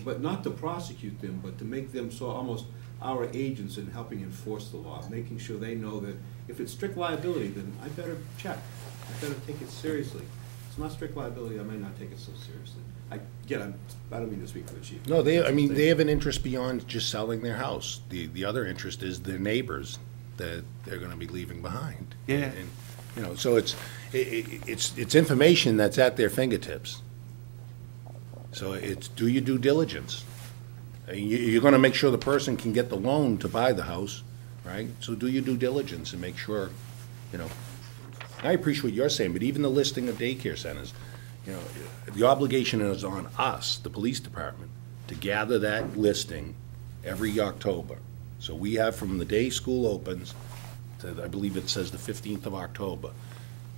but not to prosecute them, but to make them so almost our agents in helping enforce the law, making sure they know that if it's strict liability, then I better check. I better take it seriously. If it's not strict liability, I might not take it so seriously. I don't mean to speak for the chief. No, they have an interest beyond just selling their house. The other interest is their neighbors that they're gonna be leaving behind. Yeah. And, so it's information that's at their fingertips. So it's, do your due diligence. You're gonna make sure the person can get the loan to buy the house, right? So do your due diligence and make sure, I appreciate what you're saying, but even the listing of daycare centers, the obligation is on us, the police department, to gather that listing every October. So we have from the day school opens to, I believe it says the 15th of October,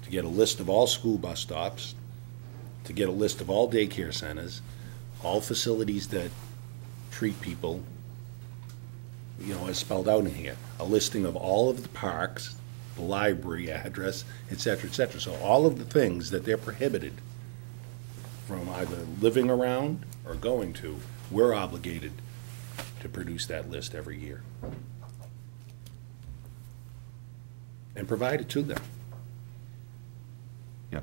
to get a list of all school bus stops, to get a list of all daycare centers, all facilities that treat people, as spelled out in here, a listing of all of the parks, the library address, et cetera, et cetera. So all of the things that they're prohibited from either living around or going to, we're obligated to produce that list every year. And provide it to them. Yeah.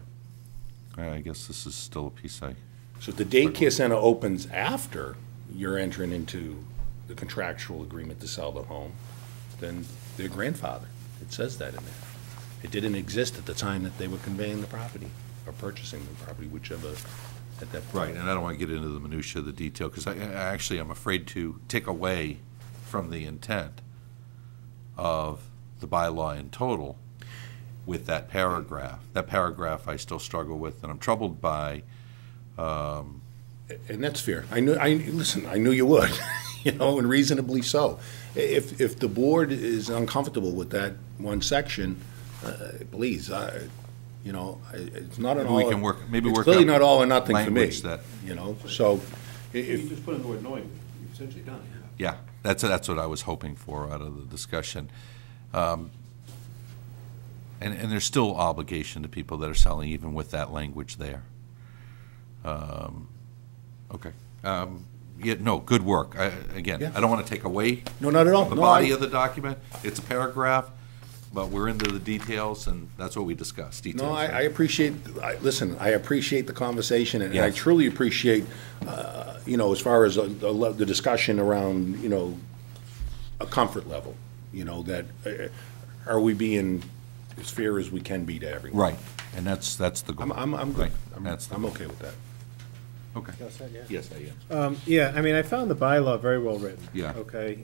I guess this is still a piece So if the daycare center opens after you're entering into the contractual agreement to sell the home, then they're grandfathered. It says that in there. It didn't exist at the time that they were conveying the property or purchasing the property, whichever at that point. Right, and I don't want to get into the minutia of the detail, because I'm afraid to take away from the intent of the bylaw in total with that paragraph. That paragraph I still struggle with, and I'm troubled by. And that's fair. Listen, I knew you would, you know, and reasonably so. If the board is uncomfortable with that one section, please, you know, it's not an all. Maybe we can work, maybe it's work clearly out not all or nothing for me, language that- you know, so You if, just put in the word knowing, you've essentially done it. Yeah, that's what I was hoping for out of the discussion. And there's still obligation to people that are selling, even with that language there. Okay. Yeah, no, good work. Again, Yeah. I don't want to take away no, not at all. the No, body of the document. It's a paragraph, but we're into the details, and that's what we discussed, details. No, I right? appreciate, listen, I appreciate the conversation, and I Yes. truly appreciate, you know, as far as the discussion around, you know, a comfort level, you know, that, are we being as fair as we can be to everyone? Right, and that's the goal. I'm good. Right, that's the I'm goal. okay with that. Okay. You all set, yeah? Yes, I am. Yeah, I mean, I found the bylaw very well written. Yeah. Okay,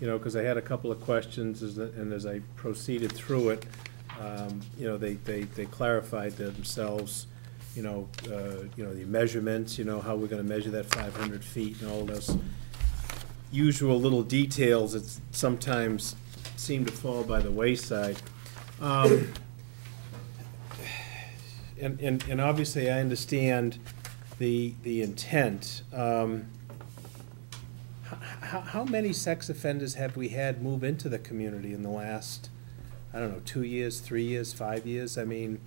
you know, because I had a couple of questions, and as I proceeded through it, you know, they clarified themselves, you know, the measurements, you know, how we're gonna measure that 500 feet and all those usual little details that sometimes seem to fall by the wayside. And obviously, I understand the intent. How many sex offenders have we had move into the community in the last, I don't know, 2 years, 3 years, 5 years? I mean,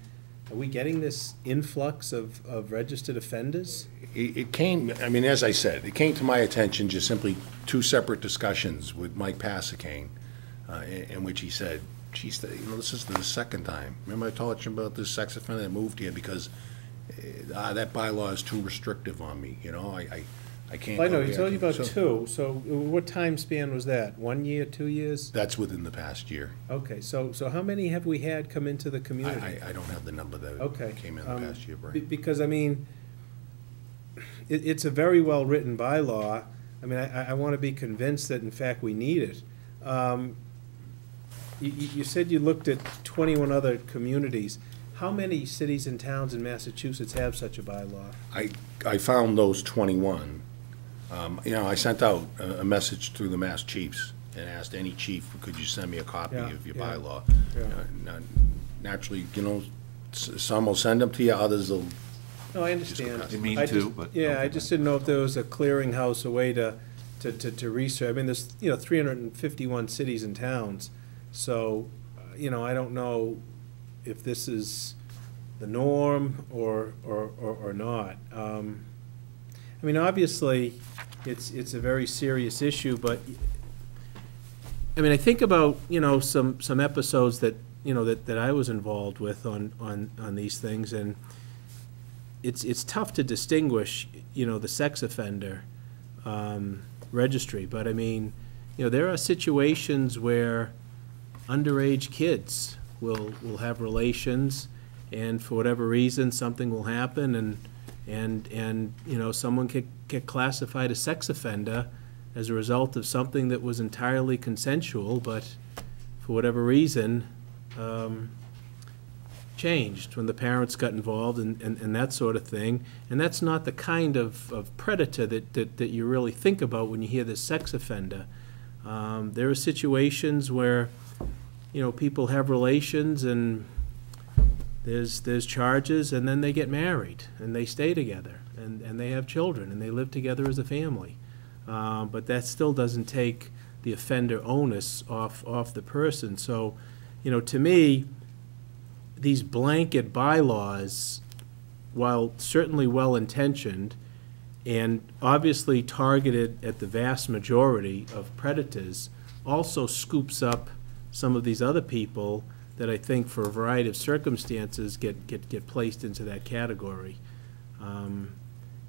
are we getting this influx of registered offenders? It came, I mean, as I said, it came to my attention just simply 2 separate discussions with Mike Pasicane, in which he said, geez, you know, this is the second time. Remember I told you about this sex offender that moved here because that bylaw is too restrictive on me, you know, I can't. Well, I know, go he here. told you about So- 2, so what time span was that? 1 year, 2 years? That's within the past year. Okay, so how many have we had come into the community? I don't have the number that Okay. came in the past year, Brian. Because, I mean, it's a very well-written bylaw. I mean, I want to be convinced that in fact we need it. You said you looked at 21 other communities. How many cities and towns in Massachusetts have such a bylaw? I found those 21. You know, I sent out a message through the Mass Chiefs and asked any chief, could you send me a copy Yeah, of your yeah, bylaw? yeah. Naturally, you know, some will send them to you, others will, No, I understand. Just Didn't mean I to, just- but. Yeah, I okay. just didn't know if there was a clearinghouse, a way to research. I mean, there's, you know, 351 cities and towns, so, you know, I don't know if this is the norm or not. I mean, obviously, it's a very serious issue, but, I mean, I think about, you know, some episodes that, you know, that I was involved with on these things, and it's tough to distinguish, you know, the sex offender registry, but I mean, you know, there are situations where underage kids will have relations, and for whatever reason, something will happen, and you know, someone could get classified as sex offender as a result of something that was entirely consensual, but for whatever reason, changed when the parents got involved and that sort of thing. And that's not the kind of predator that you really think about when you hear this sex offender. There are situations where, you know, people have relations and there's charges, and then they get married and they stay together and they have children and they live together as a family. But that still doesn't take the offender onus off the person. So, you know, to me, these blanket bylaws, while certainly well-intentioned and obviously targeted at the vast majority of predators, also scoops up some of these other people that I think for a variety of circumstances get placed into that category.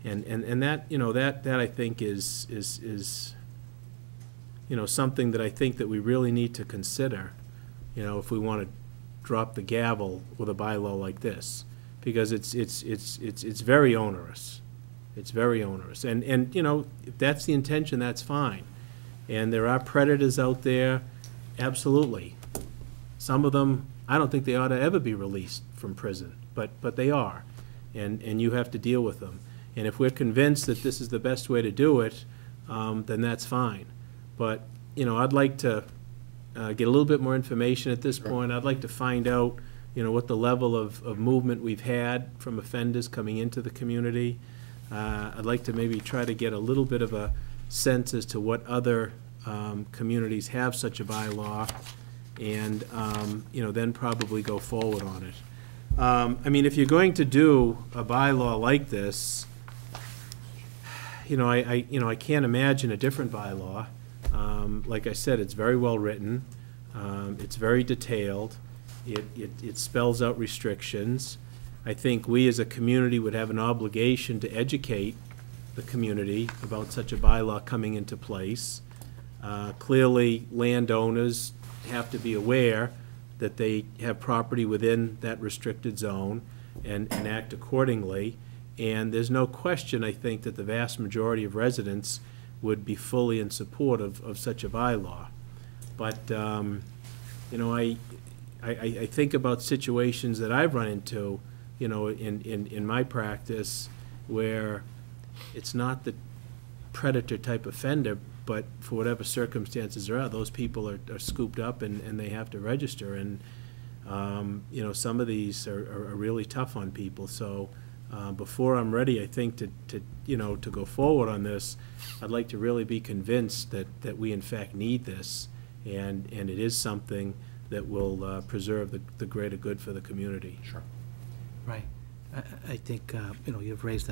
And that, you know, that I think is you know, something that I think that we really need to consider, you know, if we want to drop the gavel with a bylaw like this, because it's very onerous. It's very onerous. And, you know, if that's the intention, that's fine. And there are predators out there, absolutely. Some of them, I don't think they ought to ever be released from prison, but they are. And you have to deal with them. And if we're convinced that this is the best way to do it, then that's fine. But, you know, I'd like to get a little bit more information at this point. I'd like to find out, you know, what the level of movement we've had from offenders coming into the community. I'd like to maybe try to get a little bit of a sense as to what other communities have such a bylaw, and, you know, then probably go forward on it. I mean, if you're going to do a bylaw like this, you know, I can't imagine a different bylaw. Like I said, it's very well written. It's very detailed. It spells out restrictions. I think we as a community would have an obligation to educate the community about such a bylaw coming into place. Clearly, landowners have to be aware that they have property within that restricted zone and act accordingly. And there's no question, I think, that the vast majority of residents would be fully in support of such a bylaw. But, you know, I think about situations that I've run into, you know, in my practice, where it's not the predator type offender, but for whatever circumstances there are, those people are scooped up and they have to register. And, you know, some of these are really tough on people. So before I'm ready, I think, to you know, to go forward on this, I'd like to really be convinced that we in fact need this, and it is something that will preserve the greater good for the community. Sure. Right. I think, you know, you've raised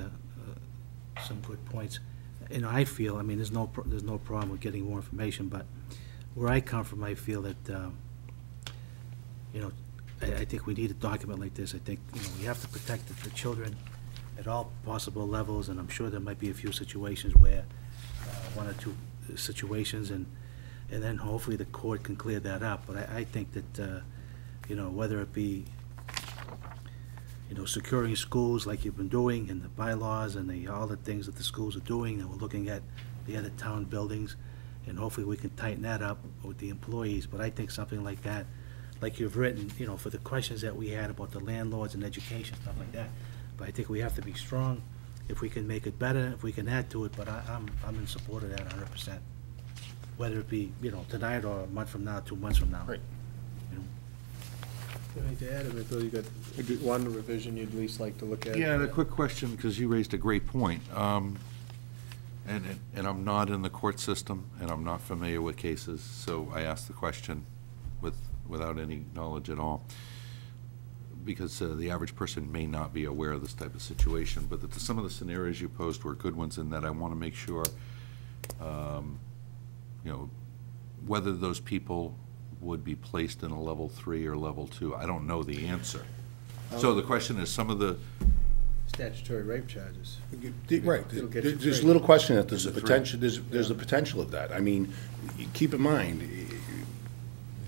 some good points. And I feel, I mean, there's no problem with getting more information, but where I come from, I feel that, you know, I think we need a document like this. I think, you know, we have to protect the children at all possible levels, and I'm sure there might be a few situations where, one or two situations, and then hopefully the court can clear that up. But I think that, you know, whether it be, you know, securing schools like you've been doing, and the bylaws and all the things that the schools are doing, and we're looking at the other town buildings, and hopefully we can tighten that up with the employees. But I think something like that, like you've written, you know, for the questions that we had about the landlords and education, stuff like that. But I think we have to be strong. If we can make it better, if we can add to it, but I'm in support of that 100%. Whether it be, you know, tonight or a month from now, 2 months from now. Right. You know. Anything to add? I mean, Bill, you got one revision you'd at least like to look at? Yeah, and a quick question, because you raised a great point. And I'm not in the court system, and I'm not familiar with cases, so I asked the question without any knowledge at all, because the average person may not be aware of this type of situation. But some of the scenarios you posed were good ones, in that I want to make sure, you know, whether those people would be placed in a level 3 or level 2. I don't know the answer. So the question is, some of the Statutory rape charges. Right. It'll get you There's straight. a little question that there's a Is it potential, there's a potential of that. I mean, keep in mind,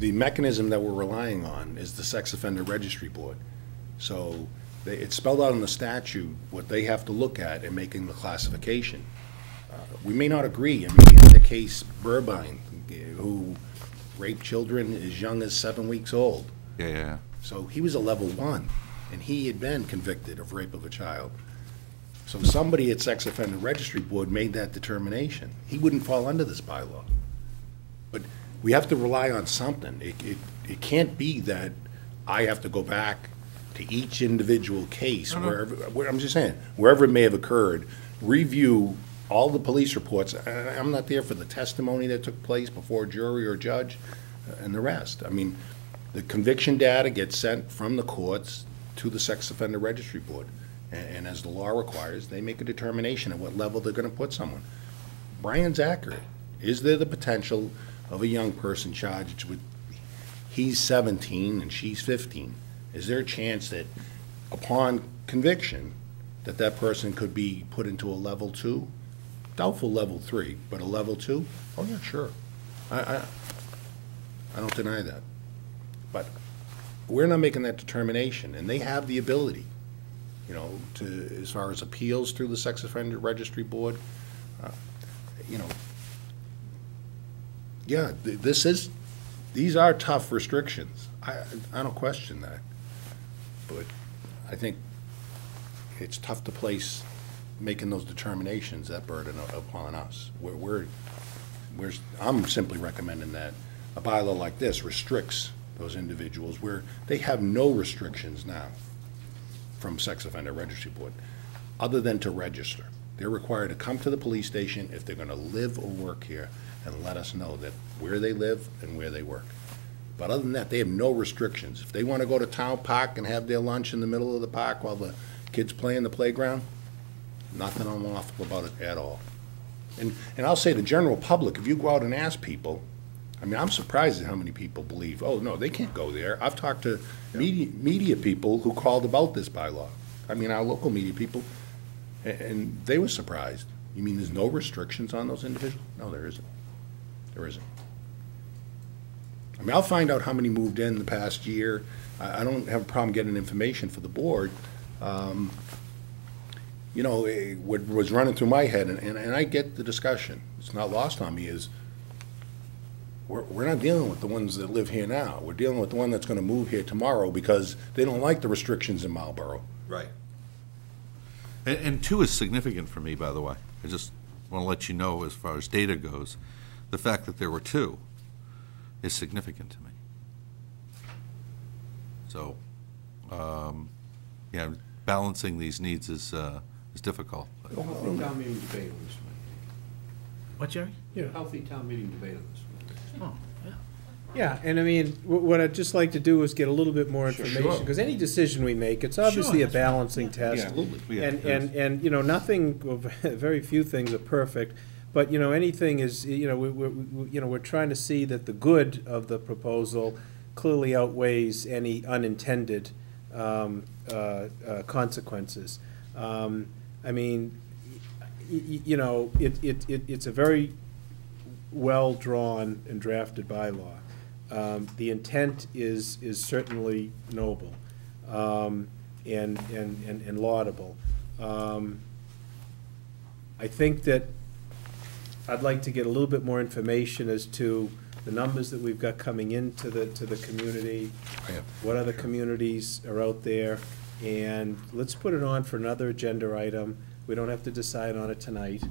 the mechanism that we're relying on is the Sex Offender Registry Board. So it's spelled out in the statute what they have to look at in making the classification. We may not agree. I mean, we had a case, Burbine, who raped children as young as 7 weeks old. yeah. So he was a level 1, and he had been convicted of rape of a child. So somebody at Sex Offender Registry Board made that determination. He wouldn't fall under this bylaw. But we have to rely on something. It can't be that I have to go back to each individual case, I'm just saying, wherever it may have occurred, review all the police reports. I'm not there for the testimony that took place before a jury or judge and the rest. I mean, the conviction data gets sent from the courts to the Sex Offender Registry Board. And as the law requires, they make a determination at what level they're gonna put someone. Brian's accurate. Is there the potential of a young person charged with, he's 17 and she's 15? Is there a chance that upon conviction, that that person could be put into a level 2? Doubtful level 3, but a level 2? Oh, yeah, sure. I don't deny that. But we're not making that determination, and they have the ability, you know, to, as far as appeals through the Sex Offender Registry Board, you know, yeah, these are tough restrictions. I don't question that. But I think it's tough to place, making those determinations, that burden upon us. I'm simply recommending that a bylaw like this restricts those individuals where they have no restrictions now from Sex Offender Registry Board, other than to register. They're required to come to the police station if they're gonna live or work here and let us know that where they live and where they work. But other than that, they have no restrictions. If they wanna go to town park and have their lunch in the middle of the park while the kids play in the playground, nothing unlawful about it at all. And I'll say the general public, if you go out and ask people, I mean, I'm surprised at how many people believe, oh, no, they can't go there. I've talked to media people who called about this bylaw. I mean, our local media people, and they were surprised. You mean there's no restrictions on those individuals? No, there isn't. There isn't. I mean, I'll find out how many moved in the past year. I don't have a problem getting information for the board. You know, what was running through my head, and I get the discussion, it's not lost on me, is we're not dealing with the ones that live here now. We're dealing with the one that's gonna move here tomorrow because they don't like the restrictions in Marlboro. Right. And 2 is significant for me, by the way. I just want to let you know, as far as data goes, the fact that there were 2 is significant to me. So, yeah, balancing these needs is difficult. Healthy town meeting debate on this one. What, Jerry? Yeah. Healthy town meeting debate on this one. Oh, yeah. Yeah, and I mean, what I'd just like to do is get a little bit more information, because any decision we make, it's obviously a that's right. balancing test. Absolutely. Yeah, And, you know, nothing, very few things are perfect, but, you know, anything is, you know, we're trying to see that the good of the proposal clearly outweighs any unintended consequences. I mean, you know, it's a very well-drawn and drafted bylaw. The intent is certainly noble, and laudable. I think that I'd like to get a little bit more information as to the numbers that we've got coming into the community, what other communities are out there, and let's put it on for another agenda item. We don't have to decide on it tonight.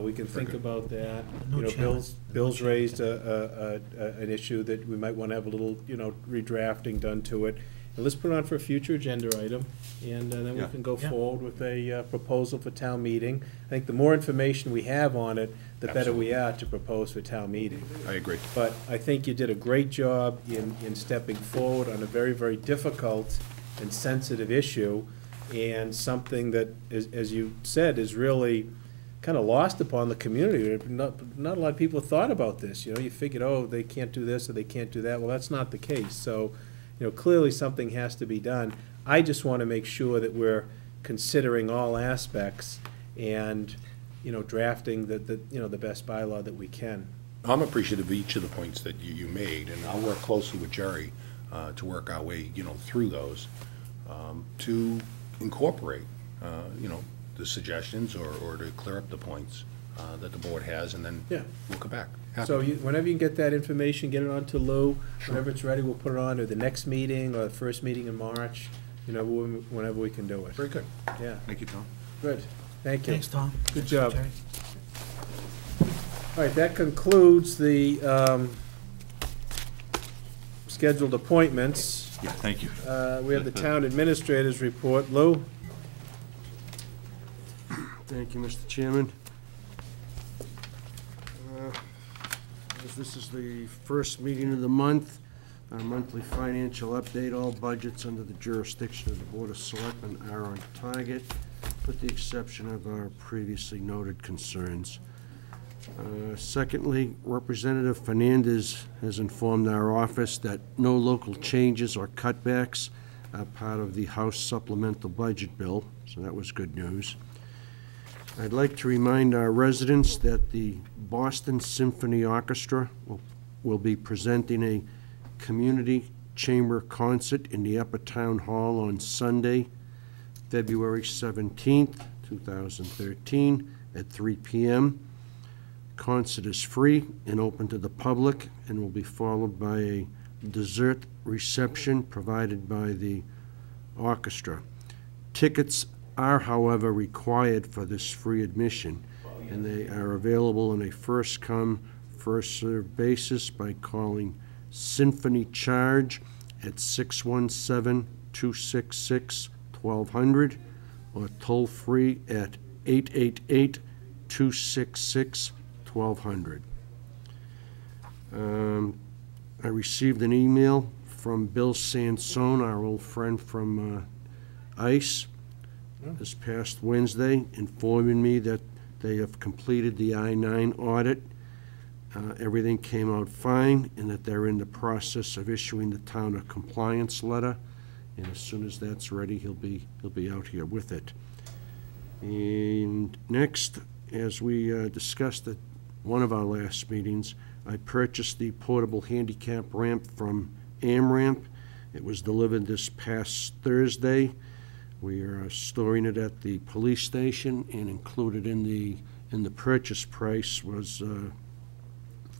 We can think about that. You know, Bill's raised an issue that we might want to have a little, you know, redrafting done to it. And let's put it on for a future agenda item, and then we can go forward with a proposal for town meeting. I think the more information we have on it, the better we are to propose for town meeting. I agree. But I think you did a great job in stepping forward on a very, very difficult and sensitive issue, and something that, as you said, is really kind of lost upon the community. Not a lot of people thought about this. You know, you figured, oh, they can't do this or they can't do that. Well, that's not the case. So, you know, clearly something has to be done. I just want to make sure that we're considering all aspects and, you know, drafting the best bylaw that we can. I'm appreciative of each of the points that you made, and I'll work closely with Jerry to work our way, you know, through those, to incorporate, you know, the suggestions or to clear up the points that the board has, and then we'll come back. So whenever you can get that information, get it on to Lou. Whenever it's ready, we'll put it on to the next meeting or the first meeting in March, you know, whenever we can do it. Very good. Yeah, Thank you, Tom. good. Thank you. Thanks, Tom. Good job. Jerry. All right, that concludes the scheduled appointments. Yeah, thank you. We have the town administrator's report. Lou? Thank you, Mr. Chairman. As this is the first meeting of the month, Our monthly financial update, all budgets under the jurisdiction of the Board of Selectmen are on target, with the exception of our previously noted concerns. Secondly, Representative Fernandez has informed our office that no local changes or cutbacks are part of the House supplemental budget bill, so that was good news. I'd like to remind our residents that the Boston Symphony Orchestra will be presenting a community chamber concert in the Upper Town Hall on Sunday, February 17th, 2013, at 3 p.m. Concert is free and open to the public and will be followed by a dessert reception provided by the orchestra. Tickets are, however, required for this free admission, and they are available on a first-come, first-served basis by calling Symphony Charge at 617-266-1200 or toll-free at 888-266-1200. I received an email from Bill Sansone, our old friend from ICE, this past Wednesday, informing me that they have completed the I-9 audit. Everything came out fine, and that they're in the process of issuing the town a compliance letter. And as soon as that's ready, he'll be out here with it. And next, as we discussed at one of our last meetings, I purchased the portable handicap ramp from AmRamp. It was delivered this past Thursday. We are storing it at the police station, and included in the purchase price was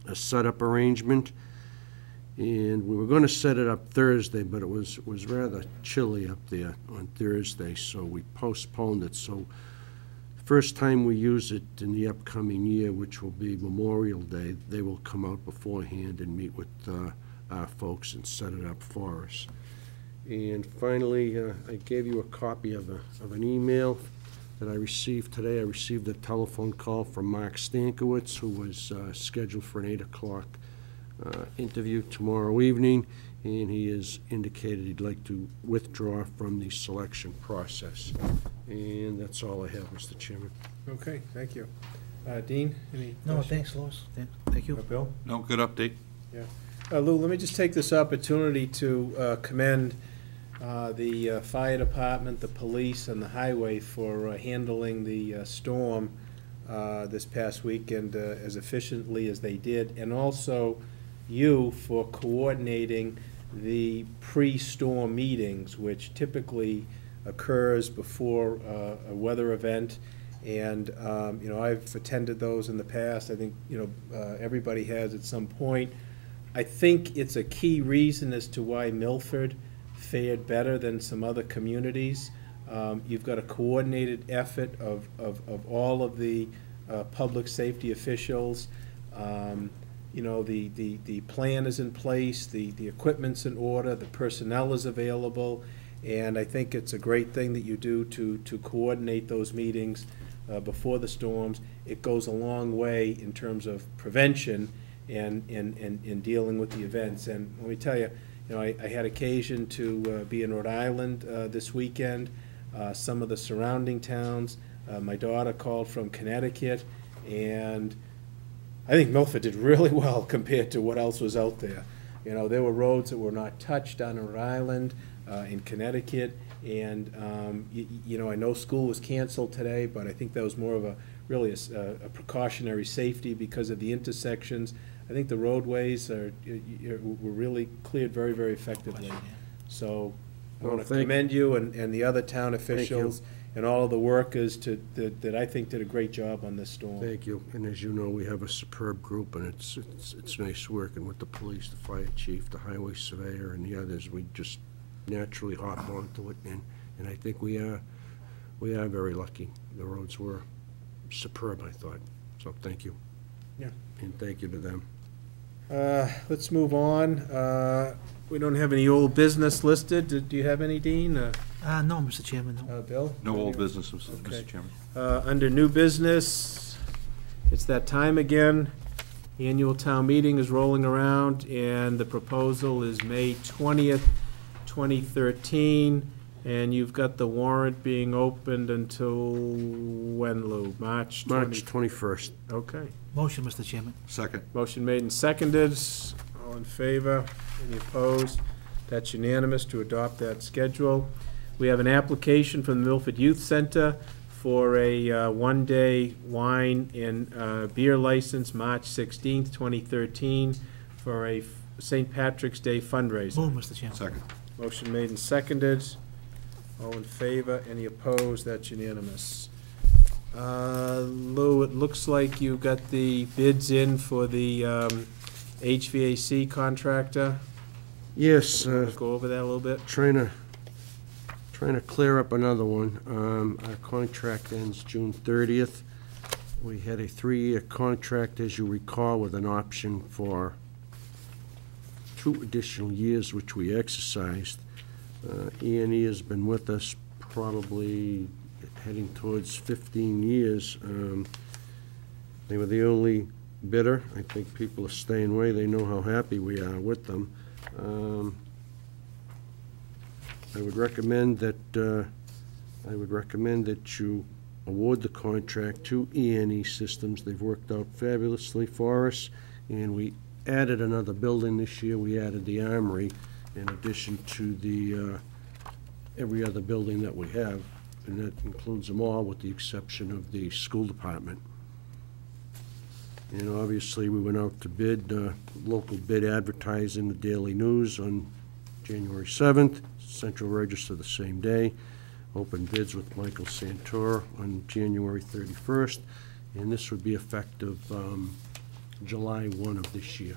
a setup arrangement. And we were going to set it up Thursday, but it was rather chilly up there on Thursday, so we postponed it. So first time we use it in the upcoming year, which will be Memorial Day, they will come out beforehand and meet with our folks and set it up for us. And finally, I gave you a copy of an email that I received today. I received a telephone call from Mark Stankiewicz, who was scheduled for an 8 o'clock interview tomorrow evening, and he has indicated he'd like to withdraw from the selection process. And that's all I have, Mr. Chairman. Okay, thank you. Dean, any No, questions? thanks, Lois. Thank you. Bill? No, good update. Yeah. Lou, let me just take this opportunity to commend the fire department, the police, and the highway for handling the storm this past weekend as efficiently as they did, and also you for coordinating the pre-storm meetings, which typically occurs before a weather event. And, you know, I've attended those in the past. I think, you know, everybody has at some point. I think it's a key reason as to why Milford fared better than some other communities. You've got a coordinated effort of all of the public safety officials. You know, the plan is in place, the equipment's in order, the personnel is available, and I think it's a great thing that you do to coordinate those meetings before the storms. It goes a long way in terms of prevention and dealing with the events. And let me tell you, you know, I had occasion to be in Rhode Island this weekend, some of the surrounding towns. My daughter called from Connecticut, and I think Milford did really well compared to what else was out there. You know, there were roads that were not touched down in Rhode Island, in Connecticut, and, you know, I know school was canceled today, but I think that was more of a precautionary safety because of the intersections. I think the roadways were really cleared very, very effectively. So I want to commend you and the other town officials and all of the workers that I think did a great job on this storm. Thank you. And as you know, we have a superb group, and it's nice working with the police, the fire chief, the highway surveyor, and the others. We just naturally hop onto it, and I think we are very lucky. The roads were superb, I thought. So thank you. Yeah. And thank you to them. Let's move on. We don't have any old business listed. Do you have any, Dean? No, Mr. Chairman, no. Bill? No old business, Okay. Mr. Chairman. Under new business, it's that time again. Annual town meeting is rolling around, and the proposal is May 20th, 2013, and you've got the warrant being opened until when, Lou? March 21st. Okay. Motion, Mr. Chairman. Second. Motion made and seconded. All in favor? Any opposed? That's unanimous to adopt that schedule. We have an application from the Milford Youth Center for a one-day wine and beer license, March 16th, 2013, for a St. Patrick's Day fundraiser. Move, Mr. Chairman. Second. Motion made and seconded. All in favor? Any opposed? That's unanimous. Lou, it looks like you got the bids in for the HVAC contractor. Yes, Go over that a little bit. trying to clear up another one. Our contract ends June 30th. We had a 3-year contract, as you recall, with an option for 2 additional years, which we exercised. E&E has been with us probably heading towards 15 years. They were the only bidder. I think people are staying away. They know how happy we are with them. I would recommend that you award the contract to E&E Systems. They've worked out fabulously for us, and we added another building this year. We added the Armory in addition to the every other building that we have, and that includes them all with the exception of the school department. And obviously, we went out to bid, local bid advertising the Daily News on January 7th, Central Register the same day, open bids with Michael Santor on January 31st, and this would be effective July 1 of this year.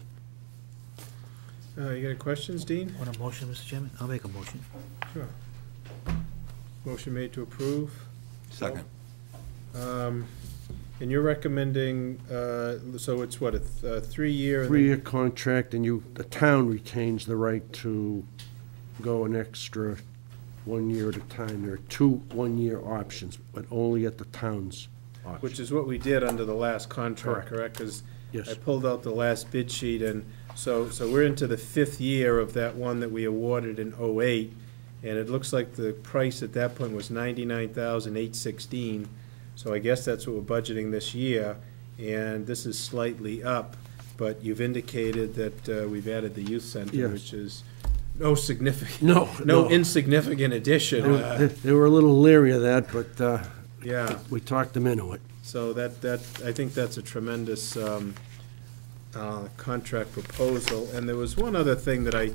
You got any questions, Dean? Want a motion, Mr. Chairman? I'll make a motion. Sure. Motion made to approve. Second. And you're recommending, so it's what, a 3-year? 3-year contract, and the town retains the right to go an extra 1 year at a time. There are 2 1-year options, but only at the town's option. Which is what we did under the last contract, correct? Because Yes. I pulled out the last bid sheet, and so we're into the 5th year of that one that we awarded in '08, and it looks like the price at that point was $99,816. So I guess that's what we're budgeting this year, and this is slightly up, but you've indicated that we've added the youth center, Yes. which is no significant, No. no insignificant addition. They were a little leery of that, but Yeah. we talked them into it. So I think that's a tremendous contract proposal. And there was one other thing that I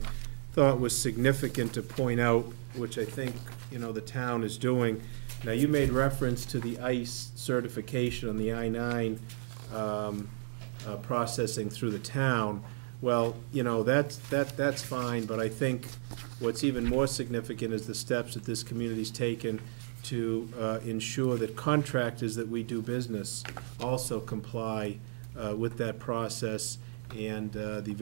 thought was significant to point out, which I think, the town is doing. Now, you made reference to the ICE certification on the I-9 processing through the town. Well, that's fine, but I think what's even more significant is the steps that this community's taken to ensure that contractors that we do business also comply with that process, and the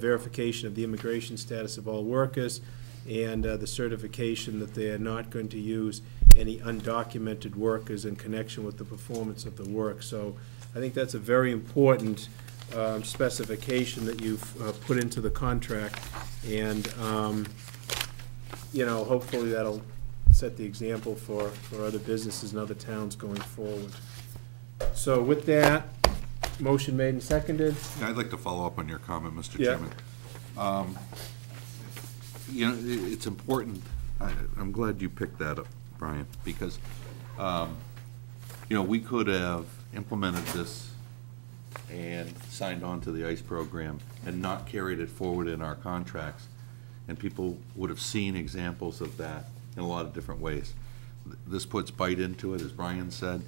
verification of the immigration status of all workers, and the certification that they are not going to use any undocumented workers in connection with the performance of the work. So I think that's a very important specification that you've put into the contract, and hopefully that'll set the example for other businesses and other towns going forward. So with that, motion made and seconded. Yeah, I'd like to follow up on your comment, Mr. Yeah. Chairman. It's important, I'm glad you picked that up, Brian, because, we could have implemented this and signed on to the ICE program and not carried it forward in our contracts, and people would have seen examples of that in a lot of different ways. This puts bite into it, as Brian said,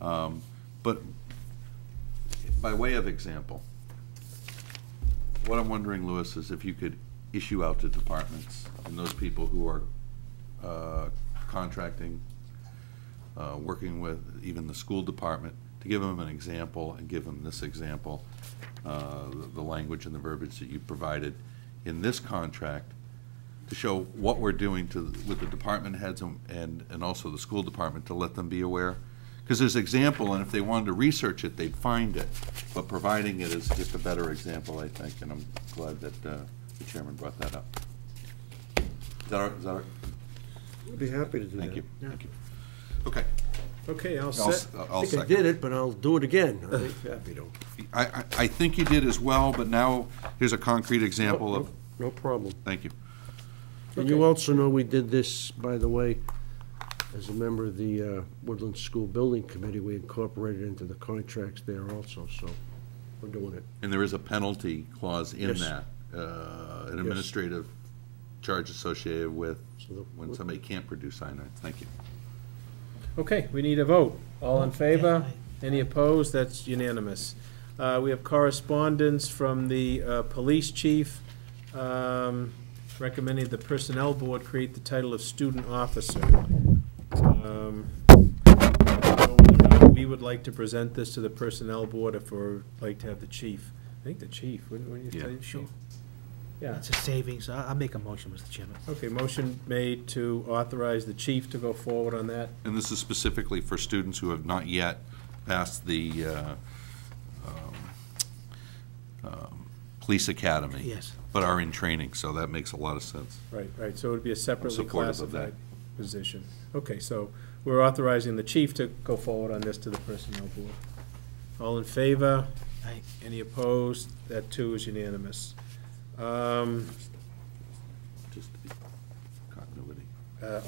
but by way of example, what I'm wondering, Louis, is if you could issue out to departments and those people who are contracting, working with even the school department, to give them an example and give them this example, the language and the verbiage that you provided in this contract, to show what we're doing with the department heads and also the school department, to let them be aware. Because there's example, and if they wanted to research it, they'd find it. But providing it is just a better example, I think, and I'm glad that the chairman brought that up. Is that all right? I'd be happy to do that. Thank you, thank you. Okay. Okay, I'll I'll set. I think I second. did it, but I'll do it again. I'd be happy to. I think you did as well, but now here's a concrete example of, No problem. thank you. And you also know we did this, by the way, as a member of the Woodland School Building Committee, we incorporated into the contracts there also, so we're doing it. And there is a penalty clause in Yes. that, an administrative charge associated with So the- when somebody can't produce cyanide. Thank you. Okay, we need a vote. All in favor? Yeah, Any opposed? That's unanimous. We have correspondence from the police chief recommending the Personnel Board create the title of student officer. We would like to present this to the Personnel Board if we'd like to have the chief. I think the chief, wouldn't you Yeah. say? Sure. Yeah. It's a savings. I'll make a motion, Mr. Chairman. Okay, motion made to authorize the chief to go forward on that. And this is specifically for students who have not yet passed the police academy. Yes. But are in training, so that makes a lot of sense. Right, right, so it would be a separately supportive of that. classified position. Okay, so we're authorizing the chief to go forward on this to the Personnel Board. All in favor? Aye. Any opposed? That too is unanimous. Just to be continuity.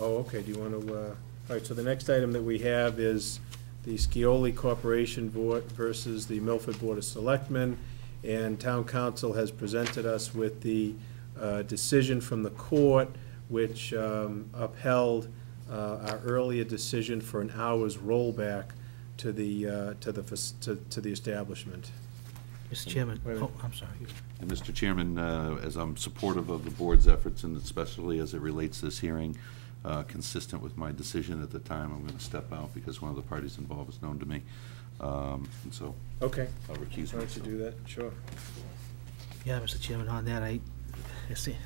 Okay, do you want to, all right, so the next item that we have is the Scioli Corporation Board versus the Milford Board of Selectmen, and Town Council has presented us with the decision from the court, which upheld our earlier decision for an hour's rollback to the establishment. Mr. Chairman, Wait a minute. I'm sorry. And Mr. Chairman, as I'm supportive of the board's efforts, and especially as it relates to this hearing, consistent with my decision at the time, I'm going to step out because one of the parties involved is known to me. And so Okay, I'll recuse why don't you myself. do that? Sure. Yeah, Mr. Chairman, on that, it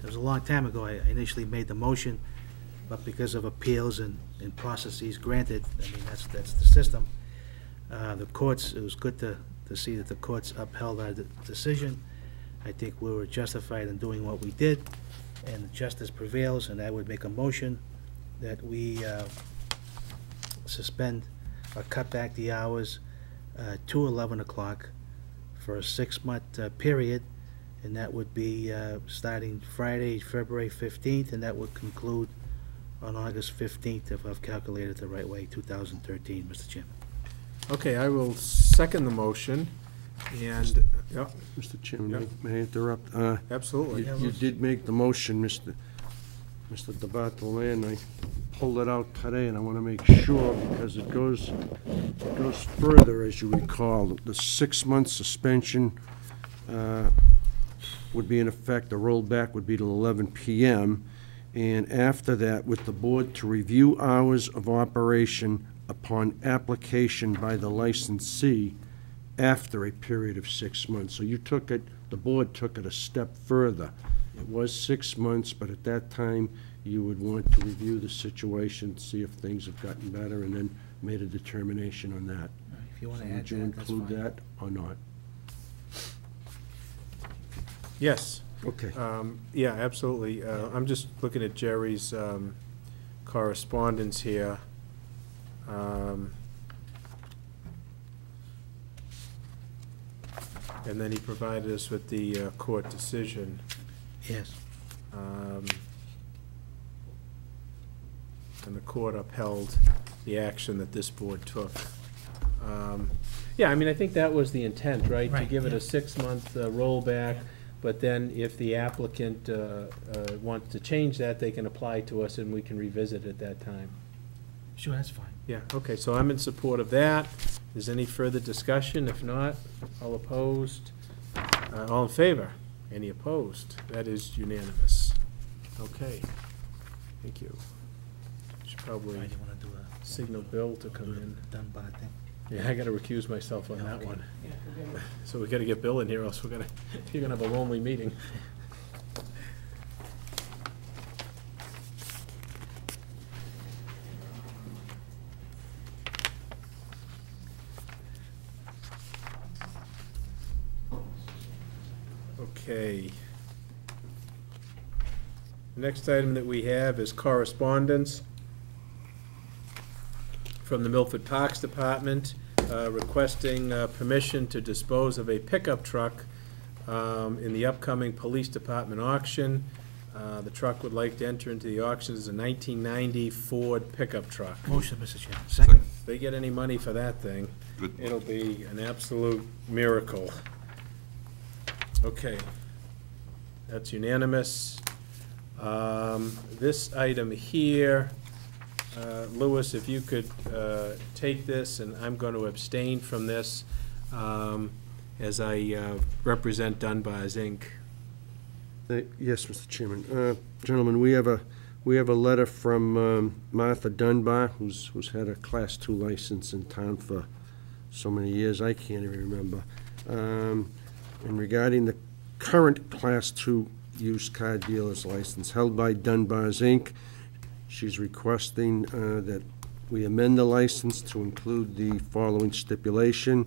was a long time ago, I initially made the motion, but because of appeals and processes granted, I mean, that's the system. The courts, it was good to see that the courts upheld our decision. I think we were justified in doing what we did, and justice prevails, and I would make a motion that we suspend or cut back the hours to 11 o'clock for a 6-month period, and that would be starting Friday, February 15th, and that would conclude on August 15th, if I've calculated the right way, 2013, Mr. Chairman. Okay, I will second the motion, and, yeah, Mr. Chairman, Yeah. may I interrupt? absolutely. You did make the motion, Mr. DeBartolome, and I pulled it out today, and I want to make sure, because it goes further, as you recall. The 6-month suspension would be in effect, the rollback would be till 11 p.m., and after that, with the board to review hours of operation upon application by the licensee after a period of 6 months. So you took it, the board took it a step further. It was 6 months, but at that time, you would want to review the situation, see if things have gotten better, and then made a determination on that. If you want to So add would you that, that's include fine. that or not? Yes. Okay. Yeah, absolutely. I'm just looking at Jerry's correspondence here. And then he provided us with the court decision. Yes. And the court upheld the action that this board took. Yeah, I mean, I think that was the intent, right? To Right, give it yeah. a 6-month rollback, Yeah. but then if the applicant wants to change that, they can apply to us and we can revisit at that time. Sure, that's fine. Yeah, okay, so I'm in support of that. Is any further discussion? If not, all opposed? All in favor? Any opposed? That is unanimous. Okay, thank you. Should probably Right, you want to do a signal Bill to come in. Dunbar thing? Yeah, I gotta recuse myself on that Okay. one. So we gotta get Bill in here, else you're gonna have a lonely meeting. Okay. The next item that we have is correspondence from the Milford Parks Department requesting permission to dispose of a pickup truck in the upcoming police department auction. The truck would like to enter into the auction as a 1990 Ford pickup truck. Motion, Mr. Chairman. Second. If they get any money for that thing, Good. it'll be an absolute miracle. Okay. That's unanimous. This item here, Louis, if you could take this, and I'm going to abstain from this as I represent Dunbar's Inc. Yes, Mr. Chairman. Gentlemen, we have a letter from Martha Dunbar, who's had a Class II license in town for so many years, I can't even remember. And regarding the current Class II used car dealer's license held by Dunbar's Inc., she's requesting that we amend the license to include the following stipulation,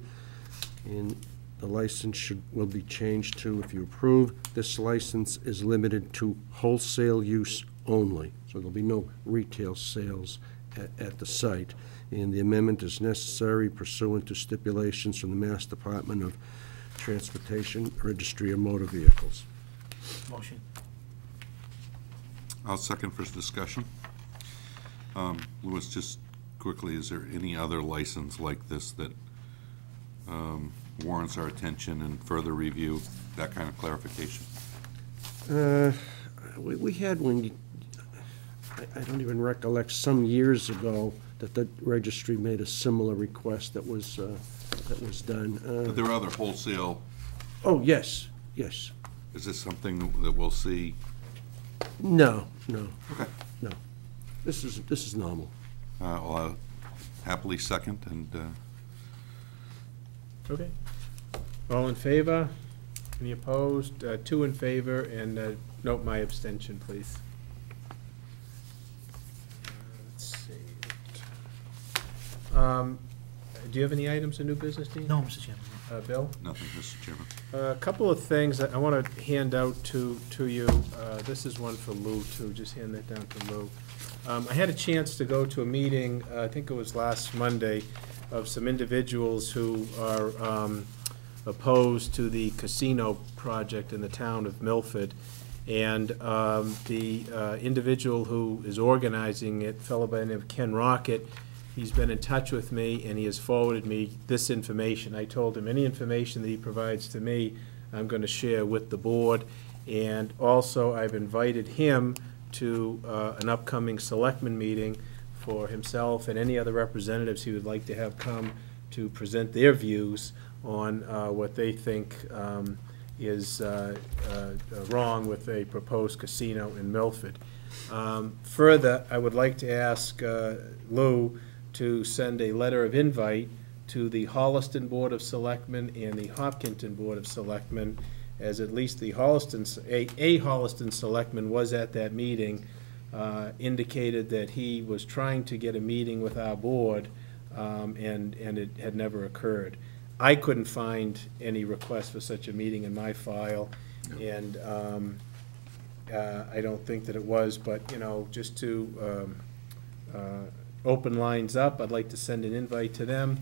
and the license will be changed to, if you approve, this license is limited to wholesale use only. So there'll be no retail sales at the site. And the amendment is necessary pursuant to stipulations from the Mass Department of Transportation Registry of Motor Vehicles. Motion. I'll second for discussion. Louis, just quickly, is there any other license like this that warrants our attention and further review, that kind of clarification? We had one, I don't even recollect, some years ago that the registry made a similar request that was done. But there are other wholesale, Oh, yes, yes. is this something that we'll see? No. Okay. No. This is normal. I'll happily second, and Okay. All in favor? Any opposed? Two in favor, and note my abstention, please. Let's see. Do you have any items of new business, Dean? No, Mr. Chairman. Bill? nothing, Mr. Chairman. A couple of things that I want to hand out to you. This is one for Lou, too. Just hand that down to Lou. I had a chance to go to a meeting, I think it was last Monday, of some individuals who are opposed to the casino project in the town of Milford. And the individual who is organizing it, a fellow by the name of Ken Rocket, he's been in touch with me, and he has forwarded me this information. I told him any information that he provides to me, I'm going to share with the board. And also, I've invited him to an upcoming selectmen meeting for himself and any other representatives he would like to have come to present their views on what they think is wrong with a proposed casino in Milford. Further, I would like to ask Lou to send a letter of invite to the Holliston Board of Selectmen and the Hopkinton Board of Selectmen, as at least the a Holliston Selectman was at that meeting, indicated that he was trying to get a meeting with our board, and it had never occurred. I couldn't find any request for such a meeting in my file, and I don't think that it was, but, you know, just to open lines up, I'd like to send an invite to them,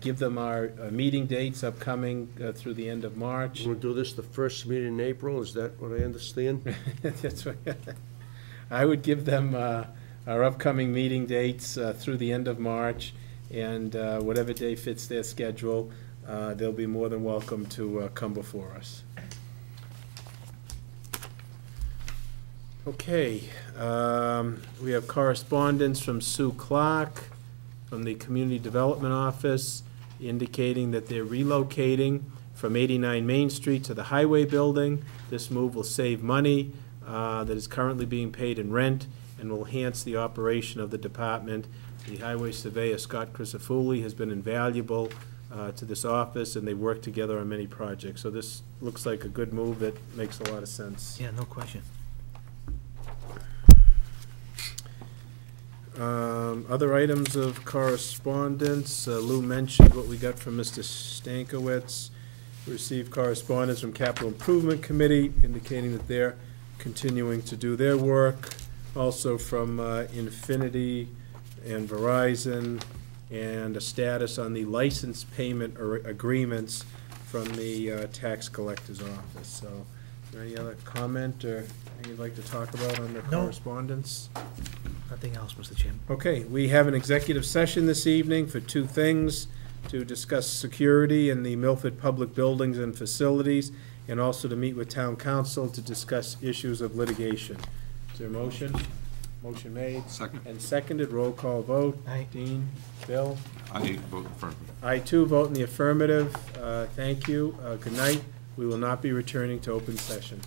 give them our meeting dates upcoming through the end of March. We'll do this the first meeting in April, is that what I understand? That's right. I would give them our upcoming meeting dates through the end of March, and whatever day fits their schedule, they'll be more than welcome to come before us. Okay, we have correspondence from Sue Clark from the Community Development Office indicating that they're relocating from 89 Main Street to the Highway Building. This move will save money that is currently being paid in rent and will enhance the operation of the department. The Highway Surveyor, Scott Crisafulli, has been invaluable to this office, and they work together on many projects. So this looks like a good move that makes a lot of sense. Yeah, no question. Other items of correspondence, Lou mentioned what we got from Mr. Stankiewicz Received correspondence from Capital Improvement Committee indicating that they're continuing to do their work. Also from Infinity and Verizon, and a status on the license payment or agreements from the tax collector's office. So, is there any other comment or anything you'd like to talk about on the No. correspondence? Nothing else, Mr. Chairman. Okay, we have an executive session this evening for two things: to discuss security in the Milford Public Buildings and Facilities, and also to meet with town council to discuss issues of litigation. Is there a motion? Motion made. Second. And seconded. Roll call vote. Aye. Dean? Bill? I vote affirmative. I too vote in the affirmative. Thank you. Good night. We will not be returning to open session.